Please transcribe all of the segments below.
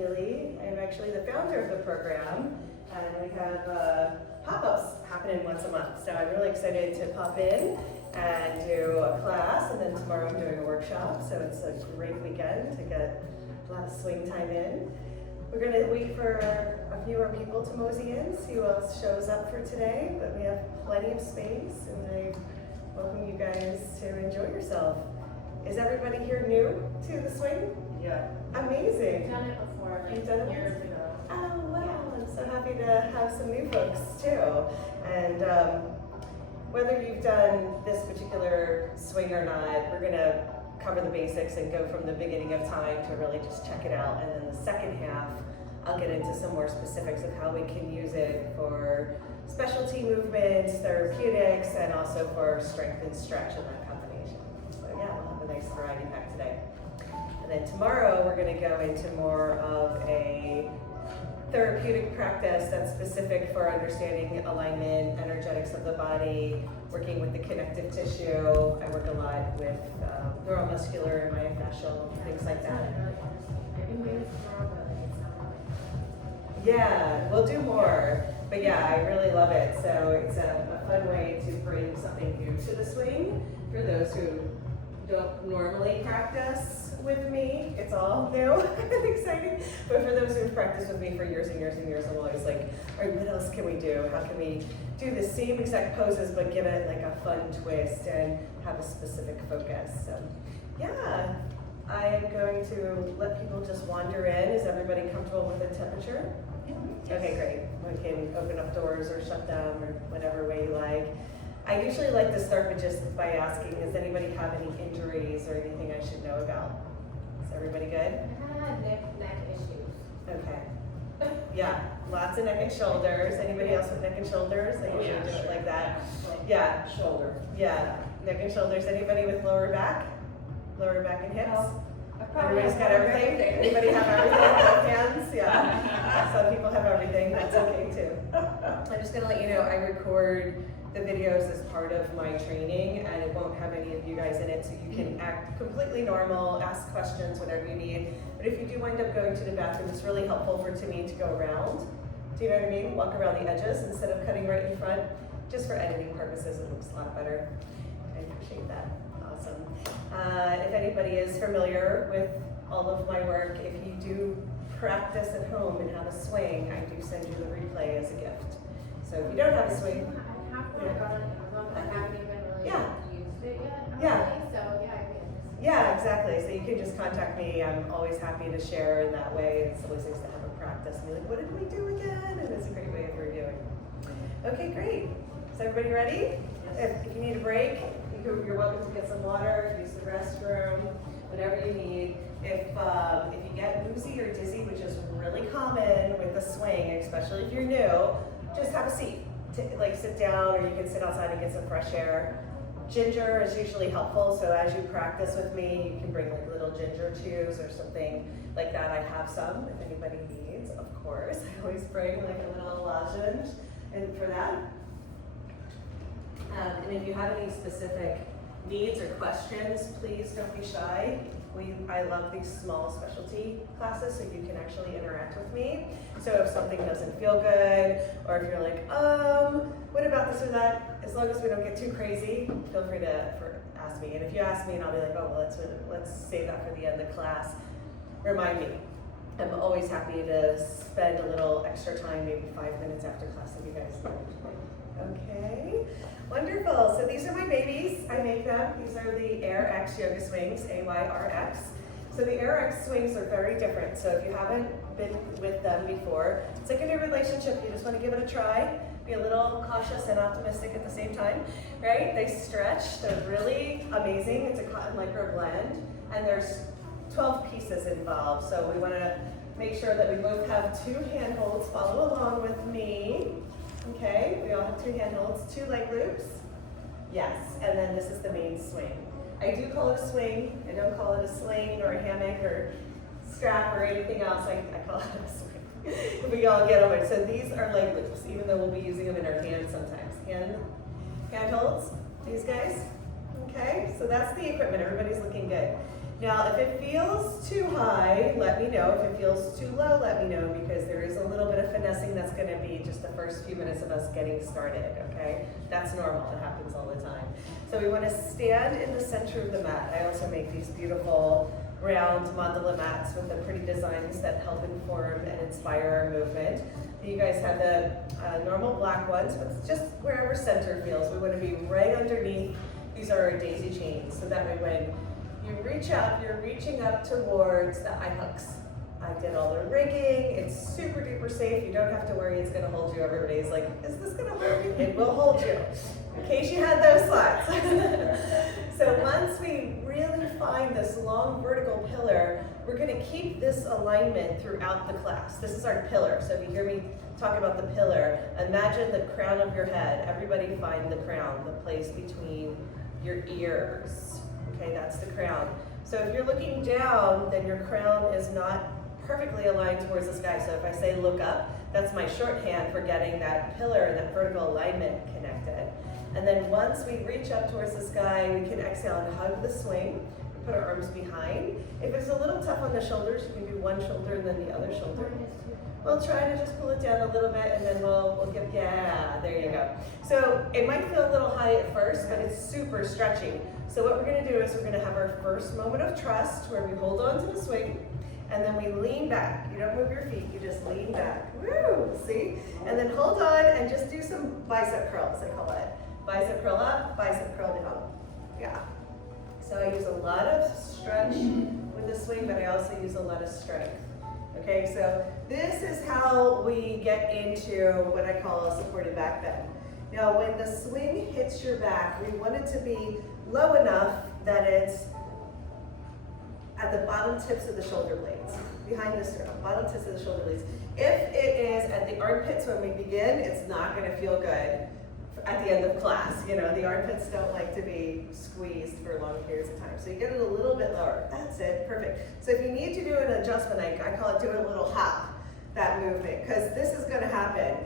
Healy. I'm actually the founder of the program, and we have pop-ups happening once a month. So I'm really excited to pop in and do a class, and then tomorrow I'm doing a workshop. So it's a great weekend to get a lot of swing time in. We're going to wait for a few more people to mosey in, see who else shows up for today, but we have plenty of space, and I welcome you guys to enjoy yourself. Is everybody here new to the swing? Yeah. Amazing. I've done it before, like You've done it years ago. Oh, wow. I'm so happy to have some new folks too. And whether you've done this particular swing or not, we're going to cover the basics and go from the beginning of time to really just check it out. And then the second half, I'll get into some more specifics of how we can use it for specialty movements, therapeutics, and also for strength and stretch in that combination. So yeah, we'll have a nice variety pack today. And then tomorrow, we're going to go into more of a therapeutic practice that's specific for understanding alignment, energetics of the body, working with the connective tissue. I work a lot with neuromuscular and myofascial, things like that. Yeah, we'll do more. But yeah, I really love it. So it's a fun way to bring something new to the swing for those who don't normally practice with me. It's all new and exciting. But for those who've practiced with me for years and years and years, I'm always like, all right, what else can we do? How can we do the same exact poses but give it like a fun twist and have a specific focus? So yeah, I am going to let people just wander in. Is everybody comfortable with the temperature? Okay, great. We can open up doors or shut them or whatever way you like. I usually like to start with just by asking, does anybody have any injuries or anything I should know about? Is everybody good? I had neck issues. Okay. Yeah, lots of neck and shoulders. Anybody else with neck and shoulders? I usually do it like that. Yeah. Shoulder. Yeah, neck and shoulders. Anybody with lower back? Lower back and hips? Everybody's got everything? Anybody have everything? Both hands? Yeah. Some people have everything. That's okay too. I'm just going to let you know I record the videos as part of my training, and it won't have any of you guys in it, so you can act completely normal, ask questions, whatever you need. But if you do wind up going to the bathroom, it's really helpful to me to go around. Do you know what I mean? Walk around the edges instead of cutting right in front. Just for editing purposes, it looks a lot better. I appreciate that. Awesome. If anybody is familiar with all of my work, if you do practice at home and have a swing, I do send you the replay as a gift. So if you don't have a swing, I haven't even really used it yet. Yeah. Really, so yeah, I'd be interested. Yeah, exactly. So you can just contact me. I'm always happy to share in that way. It's always nice to have a practice and be like, what did we do again? And it's a great way of reviewing. Okay, great. Is everybody ready? If you need a break, you're welcome to get some water, use the restroom, whatever you need. If you get woozy or dizzy, which is really common with the swing, especially if you're new, just have a seat. Like sit down, or you can sit outside and get some fresh air. Ginger is usually helpful, so as you practice with me, you can bring like little ginger chews or something like that. I have some if anybody needs, of course. I always bring like a little lozenge and for that. And if you have any specific needs or questions, please don't be shy. I love these small specialty classes so you can actually interact with me. So if something doesn't feel good, or if you're like, what about this or that, as long as we don't get too crazy, feel free to ask me. And if you ask me and I'll be like, oh, well, let's save that for the end of class, remind me. I'm always happy to spend a little extra time, maybe 5 minutes after class if you guys need. Okay, wonderful. So these are my babies. I make them. These are the AYRx yoga swings, AYRx. So the AYRx swings are very different. So if you haven't been with them before, it's like a new relationship. You just want to give it a try. Be a little cautious and optimistic at the same time, right? They stretch. They're really amazing. It's a cotton lycra blend, and there's 12 pieces involved. So we want to make sure that we both have 2 handholds. Follow along with me. Okay, we all have 2 handholds, 2 leg loops. Yes, and then this is the main swing. I do call it a swing. I don't call it a sling or a hammock or strap or anything else. I call it a swing. We all get over it. So these are leg loops, even though we'll be using them in our hands sometimes. Handholds, these guys. Okay, so that's the equipment. Everybody's looking good. Now, if it feels too high, let me know. If it feels too low, let me know, because there is a little bit of finessing that's gonna be just the first few minutes of us getting started, okay? That's normal, it happens all the time. So we wanna stand in the center of the mat. I also make these beautiful round mandala mats with the pretty designs that help inform and inspire our movement. You guys have the normal black ones, but just wherever center feels. We wanna be right underneath. These are our daisy chains, so that way when you reach up, you're reaching up towards the eye hooks. I did all the rigging. It's super duper safe. You don't have to worry it's gonna hold you. Everybody's like, is this gonna hold me? It will hold you, in case you had those thoughts. So once we really find this long vertical pillar, we're gonna keep this alignment throughout the class. This is our pillar. So if you hear me talk about the pillar, imagine the crown of your head. Everybody find the crown, the place between your ears. Okay, that's the crown. So if you're looking down, then your crown is not perfectly aligned towards the sky. So if I say look up, that's my shorthand for getting that pillar and that vertical alignment connected. And then once we reach up towards the sky, we can exhale and hug the swing. Put our arms behind. If it's a little tough on the shoulders, you can do one shoulder and then the other shoulder. We'll try to just pull it down a little bit, and then we'll give, yeah, there you go. So it might feel a little high at first, but it's super stretchy. So what we're gonna do is we're gonna have our first moment of trust where we hold on to the swing, and then we lean back. You don't move your feet, you just lean back. Woo, see? And then hold on and just do some bicep curls, I call it. Bicep curl up, bicep curl down. Yeah. So I use a lot of stretch with the swing, but I also use a lot of strength. Okay, so this is how we get into what I call a supported back bend. Now, when the swing hits your back, we want it to be low enough that it's at the bottom tips of the shoulder blades, behind the sternum, bottom tips of the shoulder blades. If it is at the armpits when we begin, it's not going to feel good at the end of class. You know, the armpits don't like to be squeezed for long periods of time. So you get it a little bit lower. That's it, perfect. So if you need to do an adjustment, I call it doing a little hop, that movement, because this is going to happen.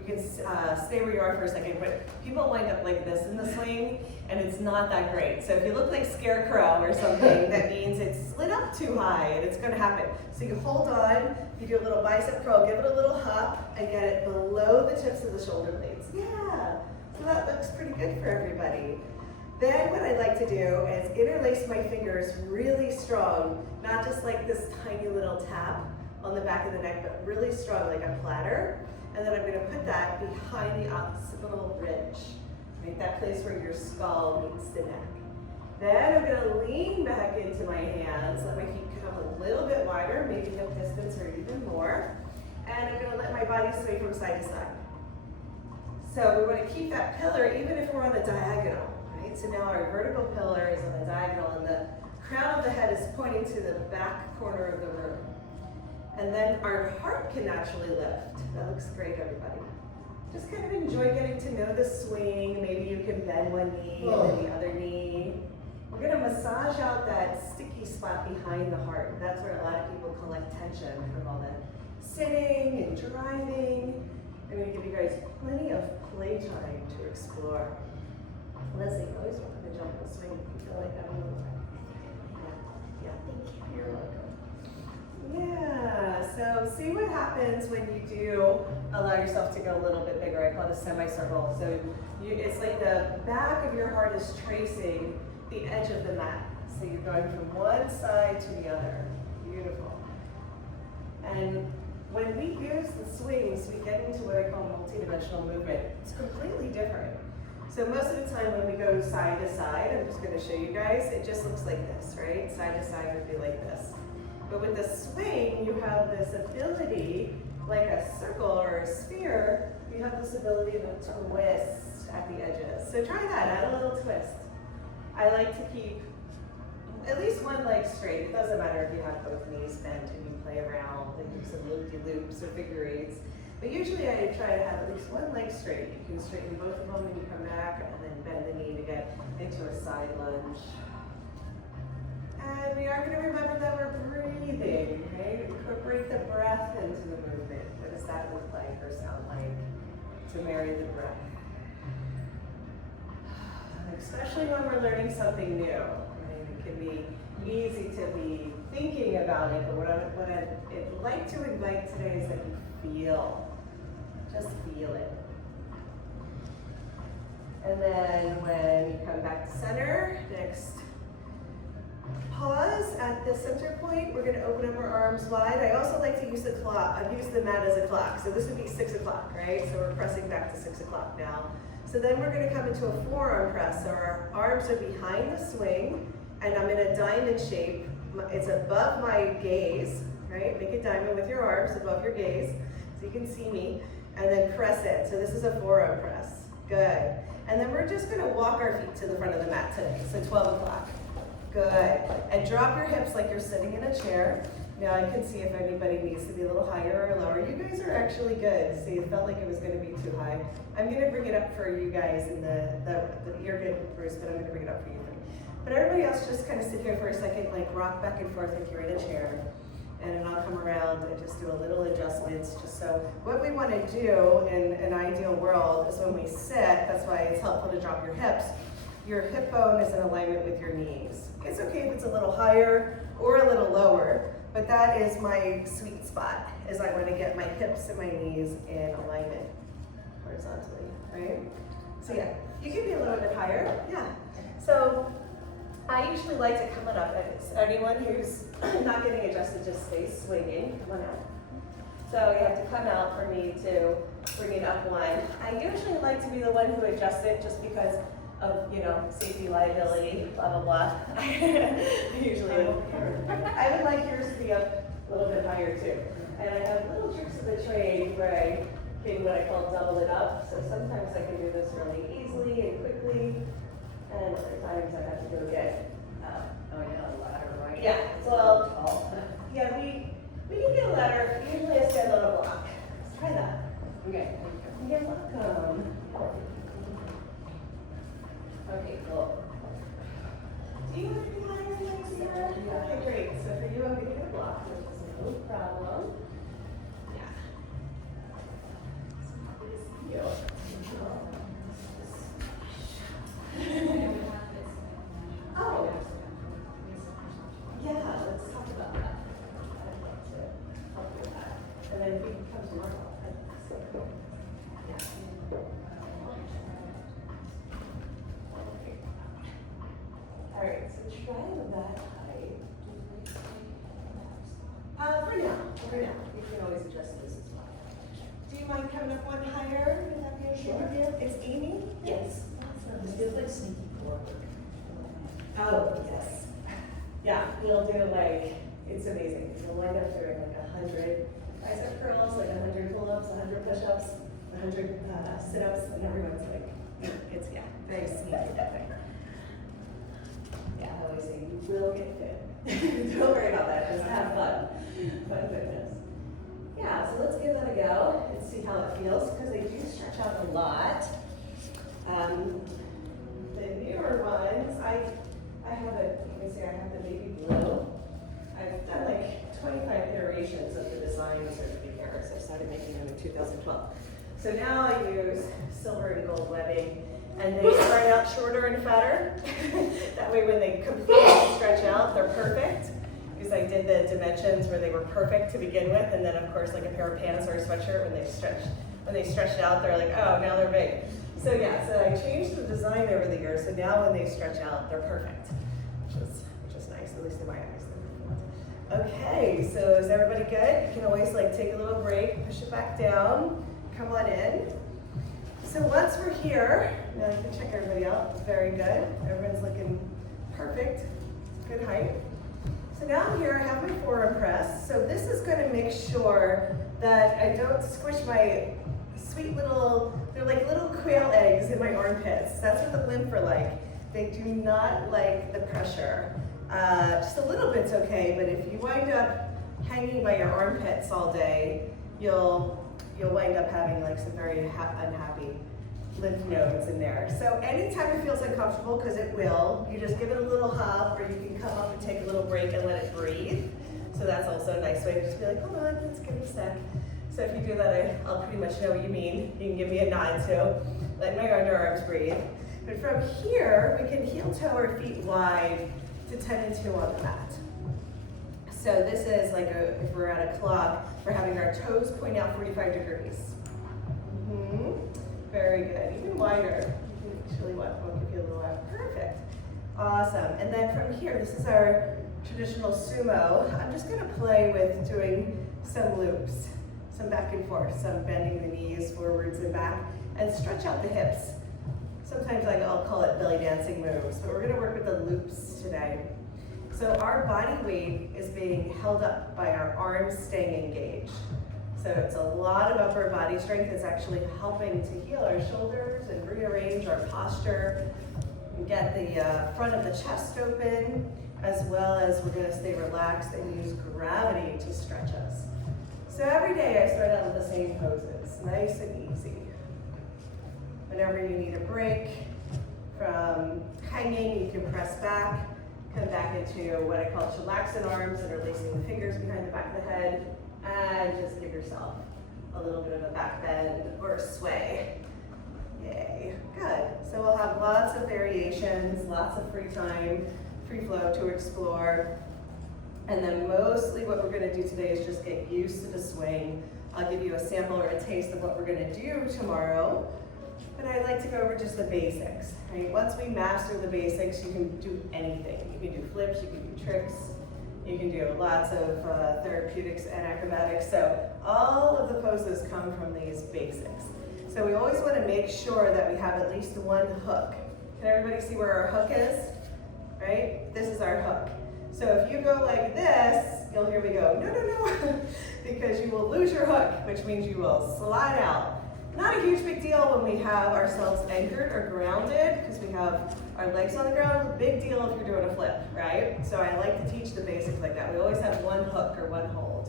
You can stay where you are for a second, but people wind up like this in the swing, and it's not that great. So if you look like Scarecrow or something, that means it's slid up too high, and it's going to happen. So you hold on, you do a little bicep curl, give it a little hop, and get it below the tips of the shoulder blades. Yeah, so that looks pretty good for everybody. Then what I like to do is interlace my fingers really strong, not just like this tiny little tap on the back of the neck, but really strong, like a platter. And then I'm going to put that behind the occipital ridge, right? That place where your skull meets the neck. Then I'm going to lean back into my hands, let my feet come a little bit wider, maybe hip distance or even more. And I'm going to let my body sway from side to side. So we want to keep that pillar even if we're on a diagonal, right? So now our vertical pillar is on a diagonal, and the crown of the head is pointing to the back corner of the room. And then our heart can naturally lift. That looks great, everybody. Just kind of enjoy getting to know the swing. Maybe you can bend one knee and then the other knee. We're gonna massage out that sticky spot behind the heart. That's where a lot of people collect tension from all the sitting and driving. I'm gonna give you guys plenty of playtime to explore. Leslie, I always wanted to jump the swing. You feel like that a little bit? Yeah, thank you. You're welcome. Yeah, so see what happens when you do allow yourself to go a little bit bigger. I call it a semicircle. So it's like the back of your heart is tracing the edge of the mat. So you're going from one side to the other. Beautiful. And when we use the swings, we get into what I call multidimensional movement. It's completely different. So most of the time when we go side to side, I'm just going to show you guys, it just looks like this, right? Side to side would be like this. But with the swing, you have this ability, like a circle or a sphere, you have this ability to twist at the edges. So try that, add a little twist. I like to keep at least one leg straight. It doesn't matter if you have both knees bent and you play around and do some loop-de-loops or figure eights. But usually I try to have at least one leg straight. You can straighten both of them when you come back, and then bend the knee to get into a side lunge. And we are going to remember that we're breathing, okay? Incorporate the breath into the movement. What does that look like or sound like to marry the breath? Especially when we're learning something new, right? It can be easy to be thinking about it, but what I'd like to invite today is that you feel. Just feel it. And then when you come back to center, next pause at the center point. We're going to open up our arms wide. I also like to use the clock. I've used the mat as a clock. So this would be 6 o'clock, right? So we're pressing back to 6 o'clock now. So then we're going to come into a forearm press. So our arms are behind the swing, and I'm in a diamond shape. It's above my gaze, right? Make a diamond with your arms above your gaze so you can see me, and then press it. So this is a forearm press. Good. And then we're just going to walk our feet to the front of the mat today. So 12 o'clock. Good. And drop your hips like you're sitting in a chair. Now I can see if anybody needs to be a little higher or lower. You guys are actually good. See, it felt like it was going to be too high. I'm going to bring it up for you guys in you're good, Bruce, but I'm going to bring it up for you. But everybody else, just kind of sit here for a second, like rock back and forth like you're in a chair. And then I'll come around and just do a little adjustments. Just so what we want to do in an ideal world is when we sit, that's why it's helpful to drop your hips. Your hip bone is in alignment with your knees. It's okay if it's a little higher or a little lower, but that is my sweet spot, is I want to get my hips and my knees in alignment horizontally, right? So yeah, you can be a little bit higher, yeah. So I usually like to come on up. Anyone who's not getting adjusted, just stay swinging, come on out. So you have to come out for me to bring it up one. I usually like to be the one who adjusts it just because of, safety, liability, blah, blah, blah. I would like yours to be up a little bit higher too. And I have little tricks of the trade where I can what I call double it up. So sometimes I can do this really easily and quickly, and other times I have to go get, Oh yeah, the ladder, right? yeah, well, yeah, we can get a ladder, usually I stand on a block. Let's try that. Okay. You're welcome. Okay, cool. Do you want to be higher than Sarah? Okay, great. So for you, I'm going to get a block, which is no problem. Yeah. You. Oh. Yeah, let's talk about that. I'd love to help you with that. And then we can come tomorrow. Yeah. All right, so try that height. For now, you can always adjust this as well. Do you mind coming up one higher? Would that be okay with you? It's Amy? Yes. This feels like sneaky forward. Oh, yes. Yeah, we'll do it's amazing. We'll wind up doing 100 bicep curls, 100 pull-ups, 100 push-ups, 100 sit-ups, and everyone's it's very sneaky that thing. Yeah, I always say you will get fit. Don't worry about that, just have fun. Fun fitness. Yeah, so let's give that a go and see how it feels, because they do stretch out a lot. The newer ones, I have I have the navy blue. I've done 25 iterations of the designs over the years. I started making them in 2012. So now I use silver and gold webbing, and they start out shorter and fatter. That way when they completely stretch out, they're perfect. Because I did the dimensions where they were perfect to begin with, and then of course like a pair of pants or a sweatshirt, when they stretched out, they're oh, now they're big. So yeah, so I changed the design over the years, so now when they stretch out, they're perfect, which is nice, at least in my eyes. Okay, so is everybody good? You can always take a little break, push it back down, come on in. So once we're here, now you can check everybody out. Very good. Everyone's looking perfect. Good height. So now I'm here, I have my forearm press. So this is going to make sure that I don't squish my sweet they're like little quail eggs in my armpits. That's what the lymph are like. They do not like the pressure. Just a little bit's okay, but if you wind up hanging by your armpits all day, you'll wind up having some very unhappy lymph nodes in there. So anytime it feels uncomfortable, because it will, you just give it a little hop, or you can come up and take a little break and let it breathe. So that's also a nice way to just be hold on, let's give it a sec. So if you do that, I'll pretty much know what you mean. You can give me a nod too. Let my underarms breathe. But from here, we can heel toe our feet wide to 10 and 2 on the mat. So this is like if we're at a clock, we're having our toes point out 45 degrees. Very good, even wider. You can actually walk if you a little out. Perfect, awesome. And then from here, this is our traditional sumo. I'm just gonna play with doing some loops, some back and forth, some bending the knees forwards and back, and stretch out the hips. Sometimes I'll call it belly dancing moves, but we're gonna work with the loops today. So our body weight is being held up by our arms staying engaged. So it's a lot of upper body strength. It's actually helping to heal our shoulders and rearrange our posture, and get the front of the chest open, as well as we're gonna stay relaxed and use gravity to stretch us. So every day I start out with the same poses, nice and easy. Whenever you need a break from hanging, you can press back, come back into what I call chillaxin arms, interlacing the fingers behind the back of the head, and just give yourself a little bit of a back bend or a sway. Yay, good. So we'll have lots of variations, lots of free time, free flow to explore. And then mostly what we're gonna do today is just get used to the swing. I'll give you a sample or a taste of what we're gonna do tomorrow. But I'd like to go over just the basics, right? Once we master the basics, you can do anything. You can do flips, you can do tricks, you can do lots of therapeutics and acrobatics. So all of the poses come from these basics. So we always want to make sure that we have at least one hook. Can everybody see where our hook is? Right? This is our hook. So if you go like this, you'll hear me go, no, no, no, because you will lose your hook, which means you will slide out. Not a huge big deal when we have ourselves anchored or grounded, because we have our legs on the ground. Big deal if you're doing a flip, right? So I like to teach the basics like that. We always have one hook or one hold.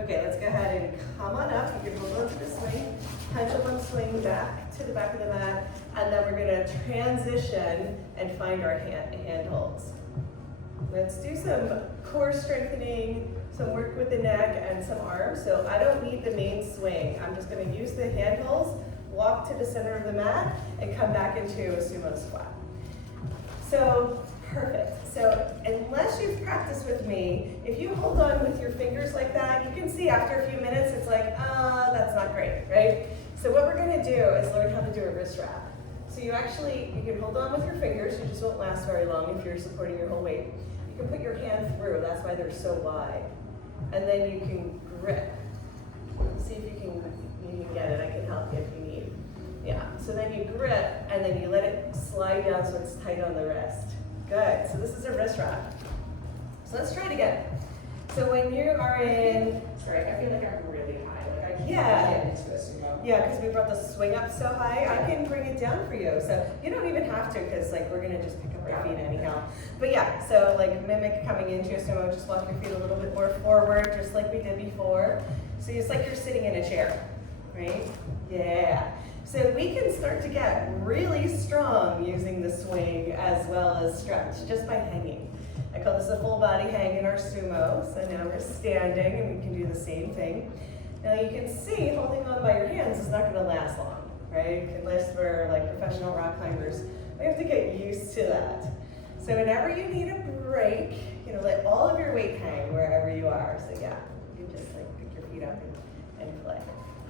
Okay, let's go ahead and come on up. You can hold on to the swing, pendulum swing back to the back of the mat, and then we're gonna transition and find our hand holds. Let's do some core strengthening, some work with the neck and some arms. So I don't need the main swing. I'm just gonna use the handholds, walk to the center of the mat, and come back into a sumo squat. So, perfect. So unless you've practiced with me, if you hold on with your fingers like that, you can see after a few minutes, it's like, that's not great, right? So what we're gonna do is learn how to do a wrist wrap. So you can hold on with your fingers, you just won't last very long if you're supporting your whole weight. You can put your hand through, that's why they're so wide. And then you can grip. See if you can get it, I can help you if you need. Yeah, so then you grip and then you let it slide down so it's tight on the wrist. Good, so this is a wrist wrap. So let's try it again. So when you are in, Sorry, I feel like I'm really high. Like I can't Yeah. get into a sumo. yeah, because we brought the swing up so high, I can bring it down for you. So you don't even have to, because like we're gonna just pick up our feet anyhow. But yeah, so like mimic coming into a sumo, just walk your feet a little bit more forward, just like we did before. So it's like you're sitting in a chair, right? Yeah. So we can start to get really strong using the swing as well as stretch, just by hanging. I call this a full body hang in our sumo. So now we're standing and we can do the same thing. Now you can see holding on by your hands is not gonna last long, right? Unless we're like professional rock climbers. We have to get used to that. So whenever you need a break, let all of your weight hang wherever you are. So yeah, you just like pick your feet up and play.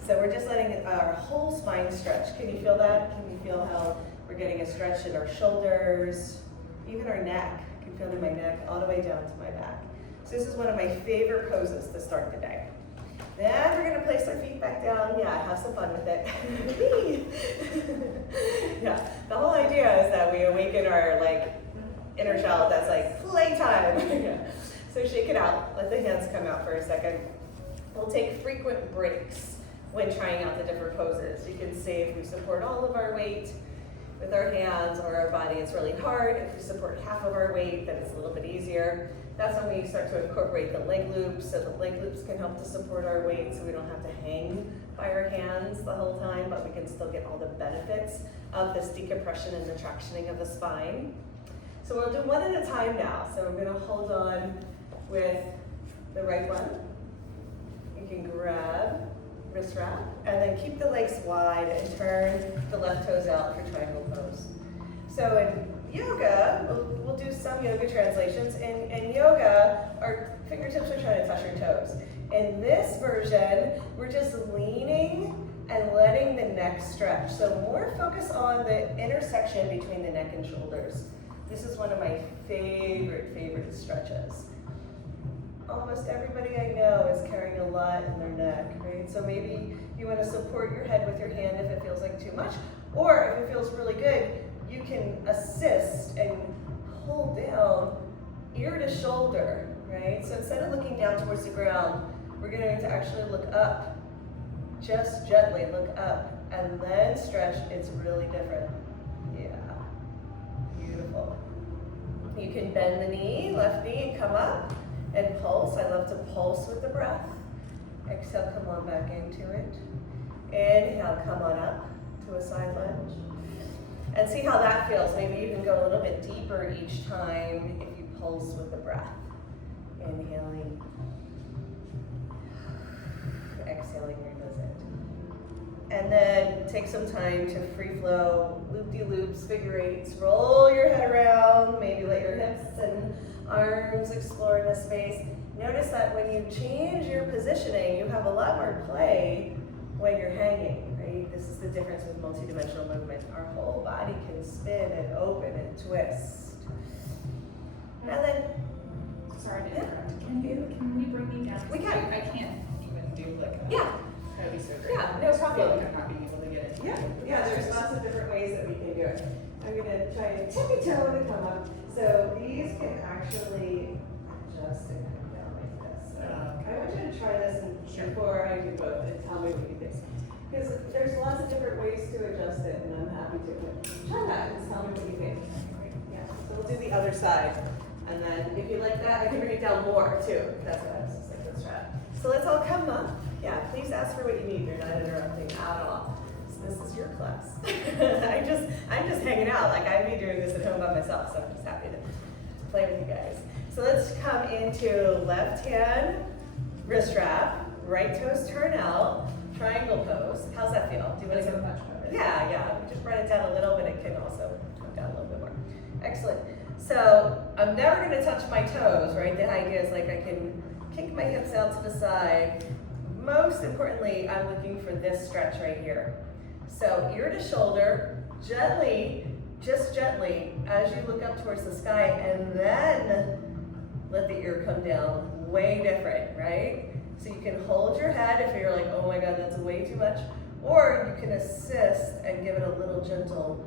So we're just letting our whole spine stretch. Can you feel that? Can you feel how we're getting a stretch in our shoulders, even our neck? I can feel it in my neck all the way down to my back. So this is one of my favorite poses to start the day. Then we're gonna place our feet back down. Yeah, have some fun with it. Yeah, the whole idea is that we awaken our inner child that's like playtime. Yeah. So shake it out, let the hands come out for a second. We'll take frequent breaks when trying out the different poses. You can see if we support all of our weight with our hands or our body, it's really hard. If we support half of our weight, then it's a little bit easier. That's when we start to incorporate the leg loops, so the leg loops can help to support our weight so we don't have to hang by our hands the whole time, but we can still get all the benefits of this decompression and the tractioning of the spine. So we'll do one at a time now. So we're gonna hold on with the right one. You can grab, wrist wrap, and then keep the legs wide and turn the left toes out for triangle pose. So yoga, we'll do some yoga translations. In yoga, our fingertips are trying to touch your toes. In this version, we're just leaning and letting the neck stretch. So more focus on the intersection between the neck and shoulders. This is one of my favorite stretches. Almost everybody I know is carrying a lot in their neck, right? So maybe you want to support your head with your hand if it feels like too much, or if it feels really good, you can assist and pull down ear to shoulder, right? So instead of looking down towards the ground, we're going to actually look up, just gently look up, and then stretch. It's really different. Yeah, beautiful. You can bend the knee, left knee, and come up and pulse. I love to pulse with the breath. Exhale, come on back into it. Inhale, come on up to a side lunge. And see how that feels. Maybe you can go a little bit deeper each time if you pulse with the breath. Inhaling. Exhaling, revisit. And then take some time to free flow, loop-de-loops, figure eights. Roll your head around, maybe let your hips and arms explore the space. Notice that when you change your positioning, you have a lot more play when you're hanging, right? This is the difference with multidimensional movement. Our whole body can spin and open and twist. And then, Sorry to interrupt. Can we bring you down? We can. I can't even do like. Yeah. That would be so great. Yeah, no I feel problem. like I'm not being able to get it. Yeah, there's lots of different ways that we can do it. I'm gonna try and tippy toe to come up. So these can actually adjust and come down like this. So I want you to try this before I do both and tell me what you think. Because there's lots of different ways to adjust it, and I'm happy to. Try that and tell me what you think. Yeah, so we'll do the other side. And then if you like that, I can bring it down more too. That's what I was just like, let's try it. So let's all come up. Yeah, please ask for what you need. You're not interrupting at all. So this is your class. I'm just hanging out. Like I'd be doing this at home by myself, so I'm just happy to play with you guys. So let's come into left hand wrist wrap, right toes turn out, triangle pose. How's that feel? Do you want to go much better? Yeah. Just run it down a little bit. It can also come down a little bit more. Excellent. So I'm never going to touch my toes, right? The idea is like I can kick my hips out to the side. Most importantly, I'm looking for this stretch right here. So ear to shoulder, gently, just gently, as you look up towards the sky, and then let the ear come down. Way different, right? So you can hold your head if you're like, oh my God, that's way too much. Or you can assist and give it a little gentle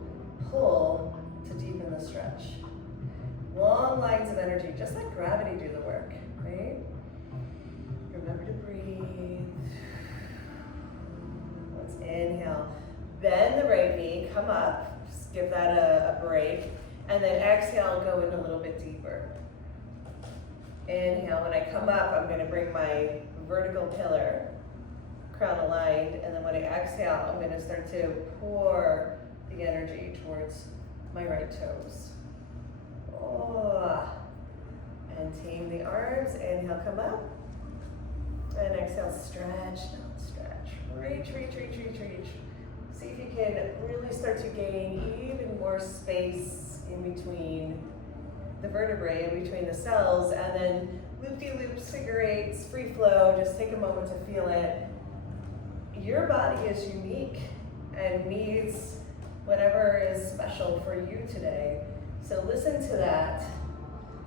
pull to deepen the stretch. Long lines of energy, just let gravity do the work, right? Remember to breathe. Let's inhale. Bend the right knee, come up, just give that a break. And then exhale, go in a little bit deeper. Inhale, when I come up, I'm gonna bring my vertical pillar, crown aligned, and then when I exhale, I'm gonna start to pour the energy towards my right toes. Oh. And tame the arms, inhale, come up. And exhale, stretch, stretch. Reach. See if you can really start to gain even more space in between the vertebrae, in between the cells, and then loop-de-loops, figure eights, free flow. Just take a moment to feel it. Your body is unique and needs whatever is special for you today. So listen to that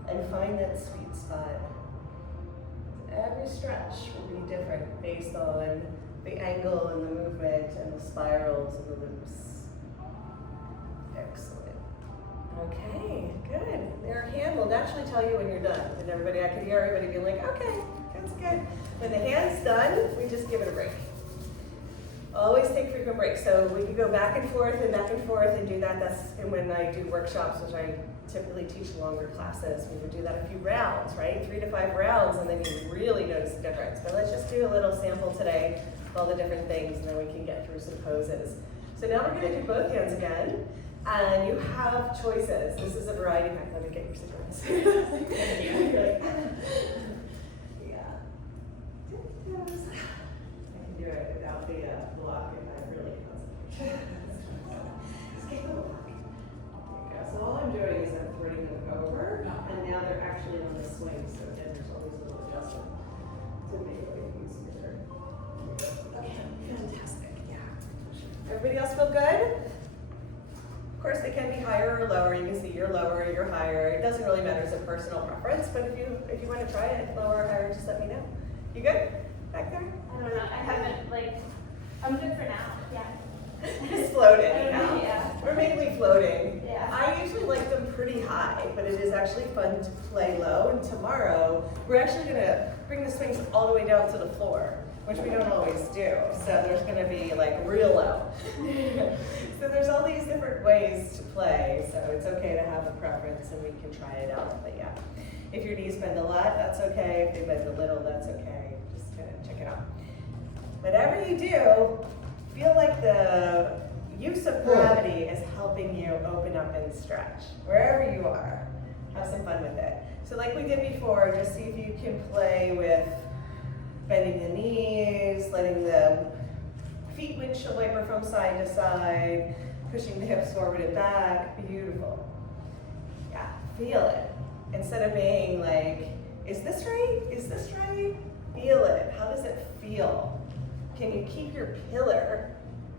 and find that sweet spot. Every stretch will be different based on the angle and the movement and the spirals and the loops. Excellent. Okay, good. Your hand will naturally tell you when you're done. And I could hear everybody being like, okay, that's good. When the hand's done, we just give it a break. Always take frequent breaks. So we can go back and forth and do that. That's when I do workshops, which I typically teach longer classes. We would do that a few rounds, right? 3 to 5 rounds, and then you really notice the difference. But let's just do a little sample today of all the different things, and then we can get through some poses. So now we're going to do both hands again, and you have choices. This is a variety pack. Let me get your cigarettes. Yeah. I can do it without the block if I really concentrate. Just keep the block. There you go. So all I'm doing Everybody else feel good? Of course, they can be higher or lower. You can see you're lower, you're higher. It doesn't really matter, it's a personal preference, but if you want to try it, lower or higher, just let me know. You good? Back there? I don't know, I haven't, like, I'm good for now, yeah. Just float anyhow. Yeah. We're mainly floating. Yeah. I usually like them pretty high, but it is actually fun to play low. And tomorrow, we're actually gonna bring the swings all the way down to the floor, which we don't always do. So there's gonna be like real low. So there's all these different ways to play. So it's okay to have a preference and we can try it out. But yeah, if your knees bend a lot, that's okay. If they bend a little, that's okay. Just kind of check it out. Whatever you do, feel like the use of gravity is helping you open up and stretch. Wherever you are, have some fun with it. So like we did before, just see if you can play with bending the knees, letting the feet windshield wiper from side to side, pushing the hips forward and back. Beautiful. Yeah, feel it. Instead of being like, is this right? Is this right? Feel it. How does it feel? Can you keep your pillar,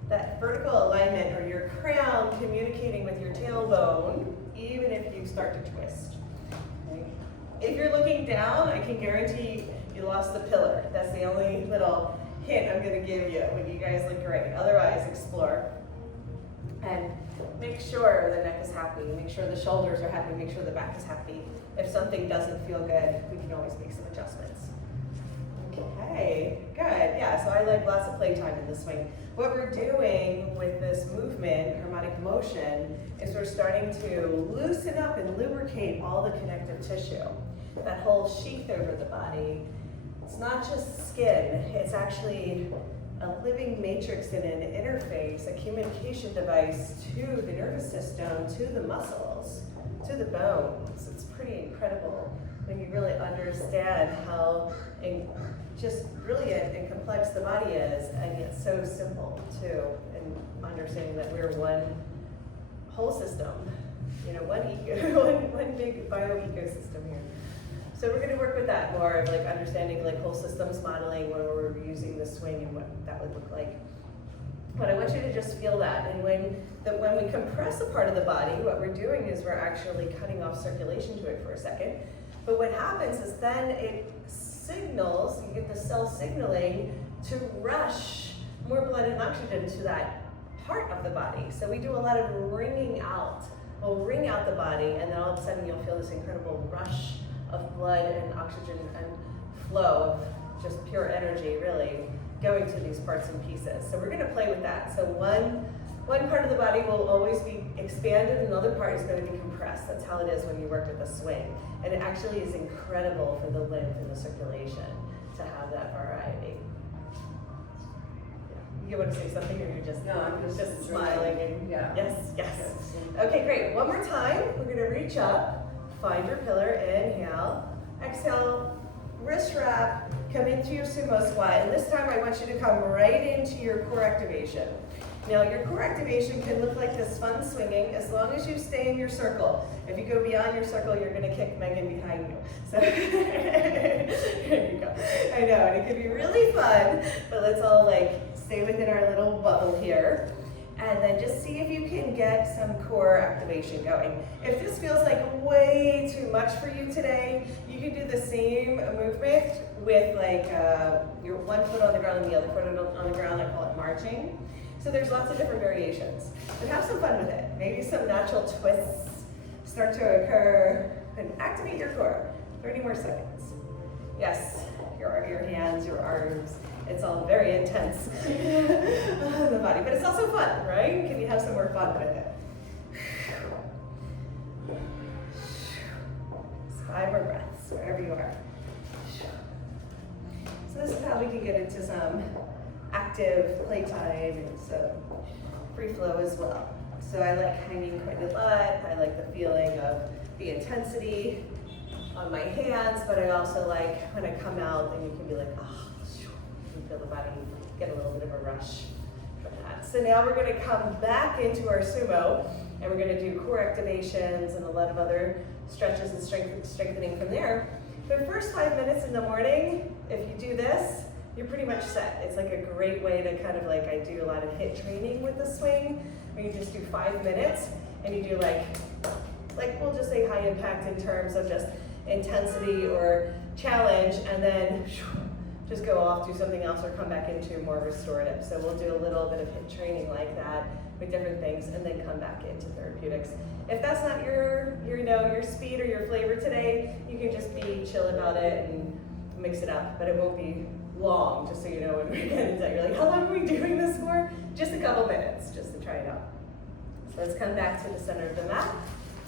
that vertical alignment, or your crown communicating with your tailbone, even if you start to twist? Okay. If you're looking down, I can guarantee you lost the pillar. That's the only little hint I'm going to give you when you guys look great. Otherwise, explore. And make sure the neck is happy. Make sure the shoulders are happy. Make sure the back is happy. If something doesn't feel good, we can always make some adjustments. Okay, good. Yeah, so I like lots of playtime in the swing. What we're doing with this movement, harmonic motion, is we're starting to loosen up and lubricate all the connective tissue. That whole sheath over the body. It's not just skin, it's actually a living matrix and an interface, a communication device to the nervous system, to the muscles, to the bones. It's pretty incredible when you really understand how just brilliant and complex the body is, and yet so simple too, and understanding that we're one whole system, one big bio-ecosystem here. So we're going to work with that more of like understanding like whole systems modeling when we're using the swing and what that would look like. But I want you to just feel that, and when we compress a part of the body, what we're doing is we're actually cutting off circulation to it for a second. But what happens is then it signals, you get the cell signaling to rush more blood and oxygen to that part of the body. So we do a lot of wringing out. We'll wring out the body, and then all of a sudden you'll feel this incredible rush of blood and oxygen and flow of just pure energy, really, going to these parts and pieces. So we're going to play with that. So one part of the body will always be expanded, and another part is going to be compressed. That's how it is when you work with a swing. And it actually is incredible for the lymph and the circulation to have that variety. You want to say something, or you're just, no, I'm just smiling? And, yeah. Yes. Okay, great. One more time. We're going to reach up, find your pillar, inhale, exhale, wrist wrap, come into your sumo squat. And this time I want you to come right into your core activation. Now your core activation can look like this fun swinging as long as you stay in your circle. If you go beyond your circle, you're going to kick Megan behind you. So there you go. I know, and it can be really fun, but let's all like stay within our little bubble here. And then just see if you can get some core activation going. If this feels like way too much for you today, you can do the same movement with like your one foot on the ground and the other foot on the ground. I call it marching. So there's lots of different variations. But have some fun with it. Maybe some natural twists start to occur. And activate your core. 30 more seconds. Yes, your hands, your arms. It's all very intense on the body, but it's also fun, right? Can you have some more fun with it? 5 more breaths, wherever you are. So this is how we can get into some active playtime and some free flow as well. So I like hanging quite a lot. I like the feeling of the intensity on my hands, but I also like when I come out and you can be like, oh, you feel the body get a little bit of a rush from that. So now we're going to come back into our sumo, and we're going to do core activations and a lot of other stretches and strengthening from there. The first 5 minutes in the morning, if you do this, you're pretty much set. It's like a great way to kind of like, I do a lot of HIIT training with the swing, where you just do 5 minutes and you do like we'll just say high impact in terms of just intensity or challenge, and then just go off, do something else, or come back into more restorative. So we'll do a little bit of HIIT training like that with different things, and then come back into therapeutics. If that's not your speed or your flavor today, you can just be chill about it and mix it up, but it won't be long, just so you know when we get into it. You're like, how long are we doing this for? Just a couple minutes, just to try it out. So let's come back to the center of the mat.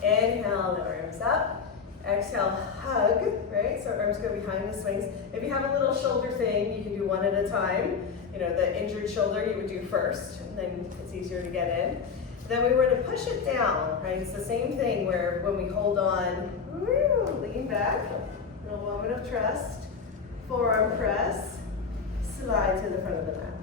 Inhale, the arms up. Exhale, hug, right? So arms go behind the swings. If you have a little shoulder thing, you can do one at a time. You know, the injured shoulder you would do first, and then it's easier to get in. Then we were to push it down, right? It's the same thing where when we hold on, woo, lean back, little moment of trust, forearm press, slide to the front of the mat.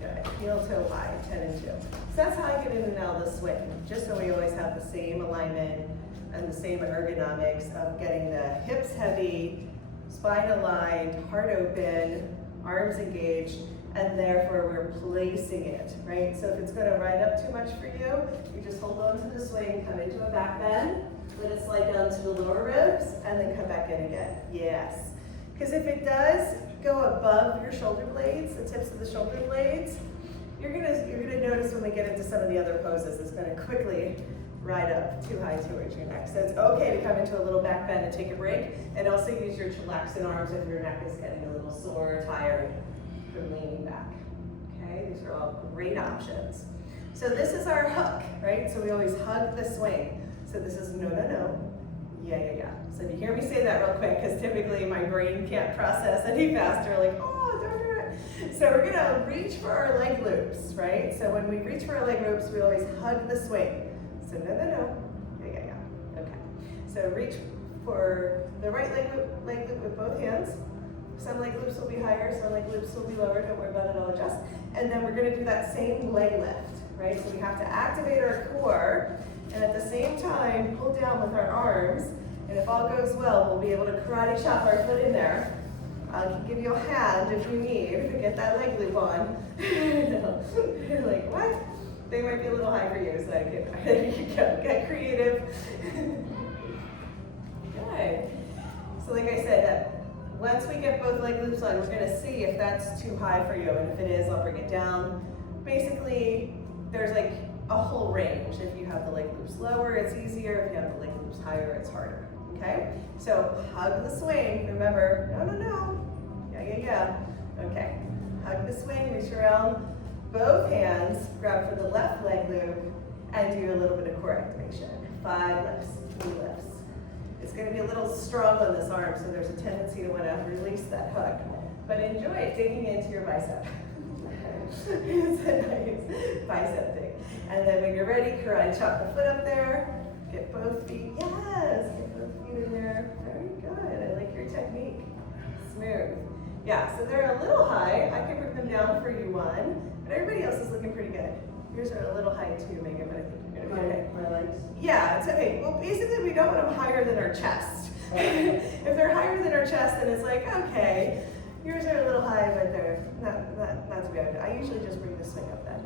Good, heel toe wide, 10 and 2. So that's how I get in and out of the swing, just so we always have the same alignment and the same ergonomics of getting the hips heavy, spine aligned, heart open, arms engaged, and therefore we're placing it, right? So if it's going to ride up too much for you, you just hold on to the swing, come into a back bend, let it slide down to the lower ribs, and then come back in again. Yes. Because if it does go above your shoulder blades, the tips of the shoulder blades, you're gonna notice when we get into some of the other poses, it's gonna quickly ride up too high towards your neck. So it's okay to come into a little back bend and take a break, and also use your chillaxing arms if your neck is getting a little sore or tired from leaning back. Okay, these are all great options. So this is our hook, right? So we always hug the swing. So this is no, no, no, yeah, yeah, yeah. So if you hear me say that real quick, because typically my brain can't process any faster, like, oh, don't do it. So we're gonna reach for our leg loops, right? So when we reach for our leg loops, we always hug the swing. So no, no, no, yeah, yeah, yeah, okay. So reach for the right leg loop with both hands. Some leg loops will be higher, some leg loops will be lower, don't worry about it, I'll adjust. And then we're gonna do that same leg lift, right? So we have to activate our core, and at the same time, pull down with our arms, and if all goes well, we'll be able to karate chop our foot in there. I'll give you a hand if you need to get that leg loop on. You're like, what? They might be a little high for you, so you can get creative. Good. So like I said, once we get both leg loops on, we're gonna see if that's too high for you, and if it is, I'll bring it down. Basically, there's like a whole range. If you have the leg loops lower, it's easier. If you have the leg loops higher, it's harder. Okay? So hug the swing. Remember, no, no, no. Yeah, yeah, yeah. Okay. Hug the swing, reach around. Both hands, grab for the left leg loop, and do a little bit of core activation. 5 lifts, 3 lifts. It's going to be a little strong on this arm, so there's a tendency to want to release that hook. But enjoy digging into your bicep. It's a nice bicep thing. And then when you're ready, karate chop the foot up there. Get both feet, yes, get both feet in there. Very good, I like your technique. Smooth. Yeah, so they're a little high. I can bring them down for you one, but everybody else is looking pretty good. Yours are a little high too, Megan, but I think you're gonna be okay. My legs? Yeah, it's okay. Well, basically we don't want them higher than our chest. If they're higher than our chest, then it's like, okay, yours are a little high, but they're not too bad. I usually just bring the swing up then.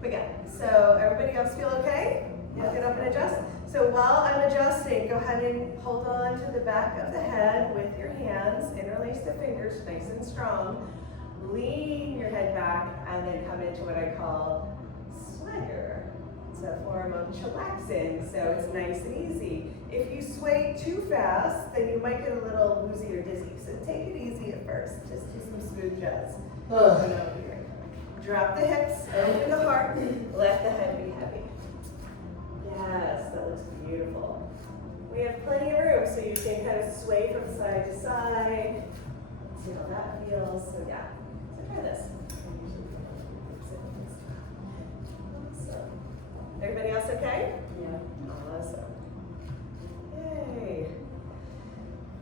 But yeah, so everybody else feel okay? Look it up and adjust. So while I'm adjusting, go ahead and hold on to the back of the head with your hands, interlace the fingers nice and strong. Lean your head back and then come into what I call swagger. It's a form of chillaxing, so it's nice and easy. If you sway too fast, then you might get a little woozy or dizzy. So take it easy at first. Just do some smooth jazz. Drop the hips, open the heart, let the head be heavy. Yes, that looks beautiful. We have plenty of room, so you can kind of sway from side to side. See how that feels. So yeah, so try this. Awesome. Everybody else okay? Yeah. Awesome. Yay.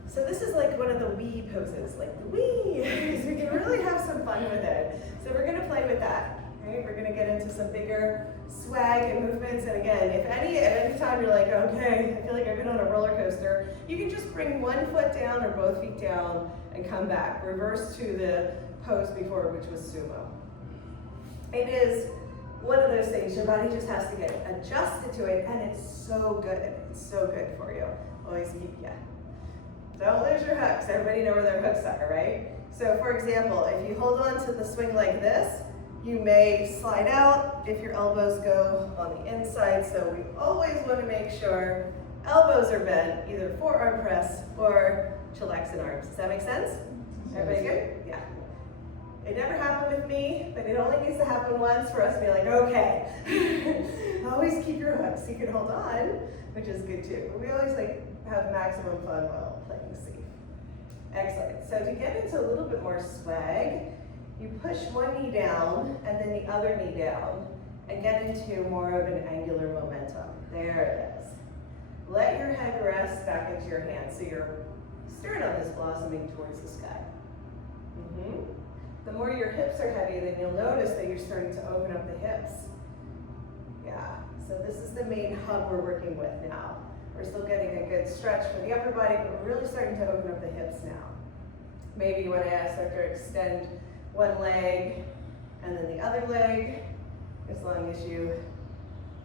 So this is like one of the wee poses, like the wee. So we can really have some fun with it. So we're gonna play with that. Right? We're gonna get into some bigger swag and movements. And again, at any time you're like, okay, I feel like I've been on a roller coaster, you can just bring one foot down or both feet down and come back. Reverse to the pose before, which was sumo. It is one of those things, your body just has to get adjusted to it, and it's so good. It's so good for you. Always keep, don't lose your hooks. Everybody know where their hooks are, right? So for example, if you hold on to the swing like this, you may slide out if your elbows go on the inside. So we always want to make sure elbows are bent, either forearm press or chillaxing arms. Does that make sense? Everybody good? Yeah. It never happened with me, but it only needs to happen once for us to be like, okay. Always keep your hooks. You can hold on, which is good too. But we always have maximum fun while playing safe. Excellent. So to get into a little bit more swag, you push one knee down and then the other knee down and get into more of an angular momentum. There it is. Let your head rest back into your hands. So your sternum is blossoming towards the sky. The more your hips are heavy, then you'll notice that you're starting to open up the hips. Yeah, so this is the main hub we're working with now. We're still getting a good stretch for the upper body, but we're really starting to open up the hips now. Maybe you want to start to extend one leg and then the other leg, as long as you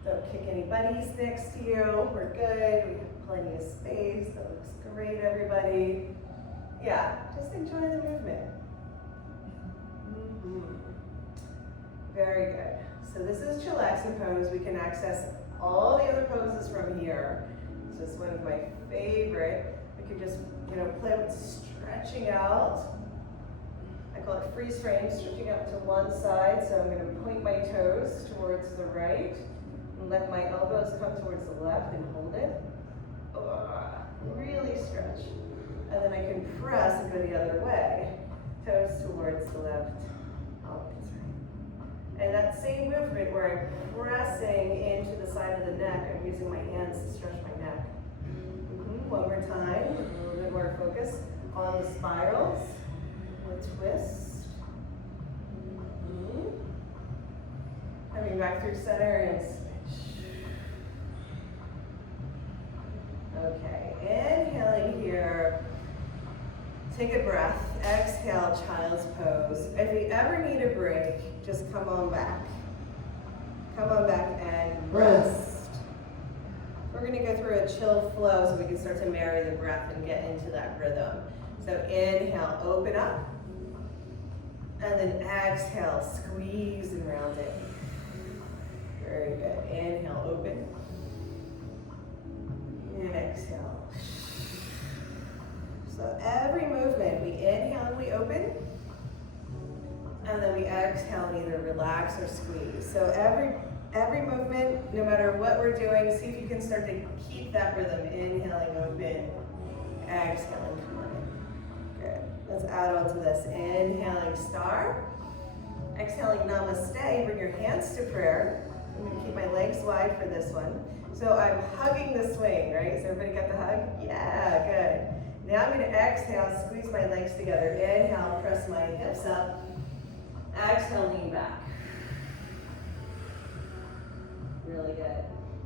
don't kick any buddies next to you. We're good, we have plenty of space. That looks great, everybody. Yeah, just enjoy the movement. Very good. So this is chillaxing pose. We can access all the other poses from here. It's just one of my favorite. We can just, play with stretching out. I call it freeze frame, stretching out to one side. So I'm going to point my toes towards the right and let my elbows come towards the left and hold it. Really stretch. And then I can press and go the other way. Toes towards the left. And that same movement where I'm pressing into the side of the neck, I'm using my hands to stretch my neck. One more time, with a little bit more focus on the spirals. A twist. Coming back through center and switch. Okay, inhaling here. Take a breath. Exhale, child's pose. If you ever need a break, just come on back. Come on back and rest. We're going to go through a chill flow so we can start to marry the breath and get into that rhythm. So inhale, open up. And then exhale, squeeze and round it. Very good. Inhale, open. And exhale. So every movement, we inhale and we open, and then we exhale and either relax or squeeze. So every movement, no matter what we're doing, see if you can start to keep that rhythm. Inhaling, open, exhaling, come on in. Good. Let's add on to this. Inhaling, star. Exhaling, namaste. Bring your hands to prayer. I'm going to keep my legs wide for this one. So I'm hugging the swing, right? Has everybody got the hug? Yeah, good. Now I'm going to exhale, squeeze my legs together. Inhale, press my hips up. Exhale, lean back. Really good.